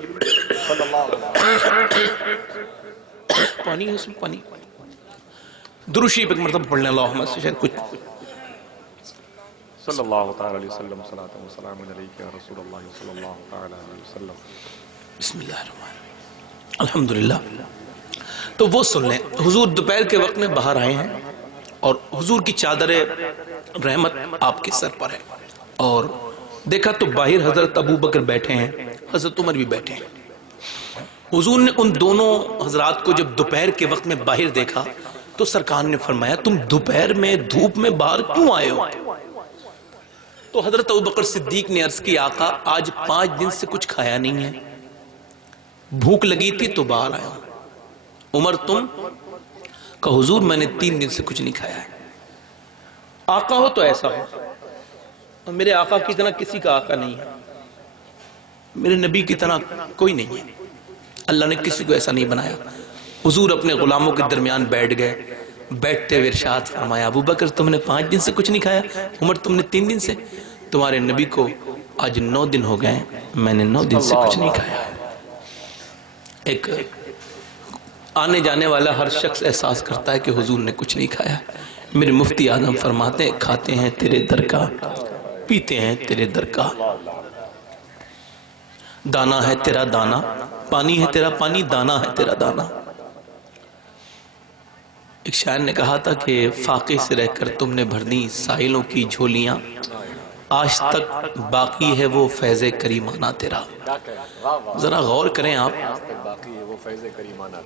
پانی ہے اس میں، پانی درود شریف ایک مرتبہ پڑھ لیں. اللہم سے شاید کچھ صلی اللہ تعالی علیہ وسلم صلاۃ و سلام علیک یا رسول اللہ صلی اللہ تعالی علیہ وسلم. بسم اللہ الرحمن الرحیم. الحمدللہ. تو وہ سن لیں، حضور دوپہر کے وقت میں باہر آئے ہیں اور حضور کی چادر رحمت آپ کے سر پر ہے، اور دیکھا تو باہر حضرت ابو بکر بیٹھے ہیں، حضرت عمر بھی بیٹھے ہیں. حضور نے ان دونوں حضرات کو جب دوپہر کے وقت میں باہر دیکھا تو سرکار نے فرمایا تم دوپہر میں دھوپ میں باہر کیوں آئے ہو؟ تو حضرت ابو بکر صدیق نے عرض کی آقا آج 5 دن سے کچھ کھایا نہیں ہے، بھوک لگی تھی تو باہر آیا. عمر تم؟ کہ حضور میں نے 3 دن سے کچھ نہیں کھایا ہے. آقا ہو تو ایسا ہو، اور میرے آقا کی طرح کسی کا آقا نہیں ہے، میرے نبی کی طرح کوئی نہیں ہے، اللہ نے کسی کو ایسا نہیں بنایا. حضور اپنے غلاموں کے درمیان بیٹھ گئے، بیٹھتے ہوئے ارشاد فرمایا ابو بکر تم نے 5 دن سے کچھ نہیں کھایا، عمر تم نے 3 دن سے، تمہارے نبی کو آج 9 دن ہو گئے، میں نے 9 دن سے کچھ نہیں کھایا. ایک آنے جانے والا ہر شخص احساس کرتا ہے کہ حضور نے کچھ نہیں کھایا. میرے مفتی اعظم فرماتے ہیں کھاتے ہیں تیرے در کا، پیتے ہیں تیرے در کا، دانا ہے تیرا دانا، پانی ہے تیرا پانی، دانا ہے تیرا دانا. ایک شاعر نے کہا تھا کہ فاقے سے رہ کر تم نے بھر دی سائلوں کی جھولیاں، آج تک باقی ہے وہ فیض کریمانہ تیرا. ذرا غور کریں آپ،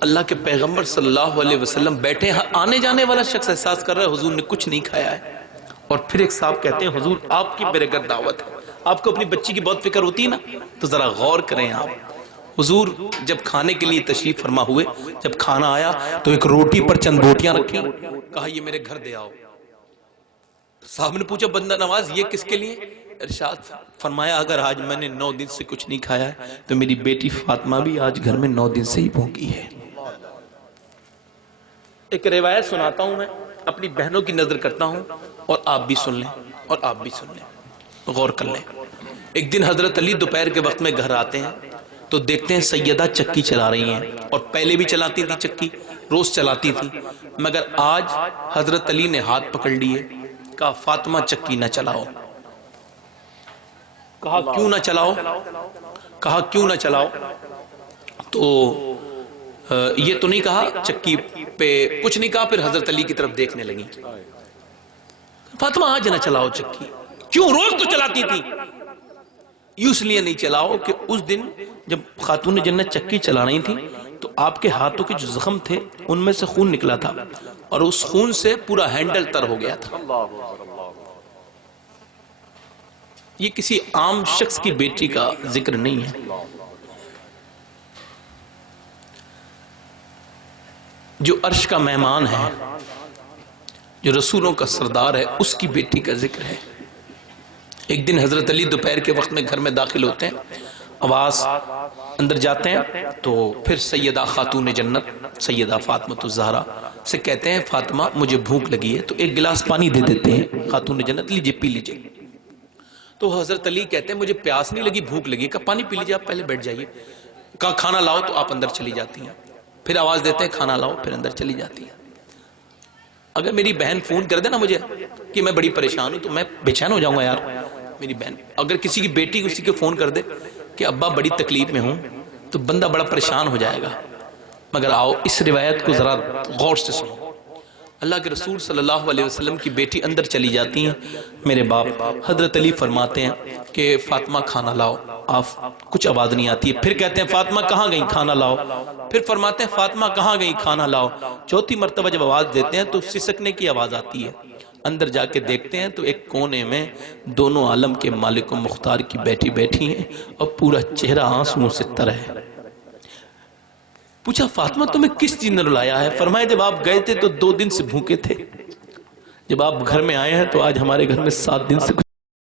اللہ کے پیغمبر صلی اللہ علیہ وسلم بیٹھے ہیں، آنے جانے والا شخص احساس کر رہا ہے حضور نے کچھ نہیں کھایا ہے، اور پھر ایک صاحب کہتے ہیں حضور آپ کی میرے گھر دعوت ہے. آپ کو اپنی بچی کی بہت فکر ہوتی ہے نا، تو ذرا غور کریں آپ. حضور جب کھانے کے لیے تشریف فرما ہوئے، جب کھانا آیا تو ایک روٹی پر چند بوٹیاں رکھی، کہا یہ میرے گھر دے آؤ. صاحب نے پوچھا بندہ نواز یہ کس کے لیے؟ ارشاد فرمایا اگر آج میں نے 9 دن سے کچھ نہیں کھایا ہے تو میری بیٹی فاطمہ بھی آج گھر میں 9 دن سے ہی بھوکی ہے. ایک روایت سناتا ہوں میں، اپنی بہنوں کی نظر کرتا ہوں، اور آپ بھی سن لیں، اور آپ بھی سن لیں، غور کر لیں. ایک دن حضرت علی دوپہر کے وقت میں گھر آتے ہیں تو دیکھتے ہیں سیدہ چکی چلا رہی ہیں، اور پہلے بھی چلاتی تھی چکی، روز چلاتی تھی، مگر آج حضرت علی نے ہاتھ پکڑ لیے، کہا فاطمہ چکی نہ چلاؤ. کہا کیوں نہ چلاؤ؟ کہا کیوں نہ چلاؤ؟ تو یہ تو نہیں کہا چکی پہ کچھ نہیں کہا، پھر حضرت علی کی طرف دیکھنے لگی. فاطمہ آج نہ چلاؤ چکی. کیوں؟ روز تو چلاتی تھی. یوں اس لیے نہیں چلاؤ کہ اس دن جب خاتون جنت چکی چلا رہی تھی تو آپ کے ہاتھوں کے جو زخم تھے ان میں سے خون نکلا تھا، اور اس خون سے پورا ہینڈل تر ہو گیا تھا. یہ کسی عام شخص کی بیٹی کا ذکر نہیں ہے. جو عرش کا مہمان ہے، جو رسولوں کا سردار ہے، اس کی بیٹی کا ذکر ہے. ایک دن حضرت علی دوپہر کے وقت میں گھر میں داخل ہوتے ہیں، آواز اندر جاتے ہیں تو پھر سیدہ خاتون جنت سیدہ فاطمہ الزہرا سے کہتے ہیں فاطمہ مجھے بھوک لگی ہے، تو ایک گلاس پانی دے دیتے ہیں. خاتون جنت لیجئے پی لیجئے. تو حضرت علی کہتے ہیں مجھے پیاس نہیں لگی، بھوک لگی. کہا پانی پی لیجئے، آپ پہلے بیٹھ جائیے. کہا کھانا لاؤ، تو آپ اندر چلی جاتی ہیں. پھر آواز دیتے ہیں کھانا لاؤ، پھر اندر چلی جاتی ہیں. اگر میری بہن فون کر دے نا مجھے کہ میں بڑی پریشان ہوں تو میں بے چین ہو جاؤں گا. یار میری بہن، اگر کسی کی بیٹی کسی کے فون کر دے کہ ابا بڑی تکلیف میں ہوں تو بندہ بڑا پریشان ہو جائے گا. مگر آؤ اس روایت کو ذرا غور سے سنو. اللہ کے رسول صلی اللہ علیہ وسلم کی بیٹی اندر چلی جاتی ہیں. میرے باپ حضرت علی فرماتے ہیں کہ فاطمہ کھانا لاؤ. آپ کچھ آواز نہیں آتی ہے. پھر کہتے ہیں فاطمہ کہاں گئی، کھانا لاؤ. پھر فرماتے ہیں فاطمہ کہاں گئی، کھانا لاؤ. چوتھی مرتبہ جب آواز دیتے ہیں تو سسکنے کی آواز آتی ہے. اندر جا کے دیکھتے ہیں تو ایک کونے میں دونوں عالم کے مالک و مختار کی بیٹی بیٹھی ہیں اور پورا چہرہ آنسوؤں سے تر ہے. پوچھا فاطمہ تمہیں کس چیز نے رلایا ہے؟ فرمایا جب آپ گئے تھے تو 2 دن سے بھوکے تھے، جب آپ گھر میں آئے ہیں تو آج ہمارے گھر میں 7 دن سے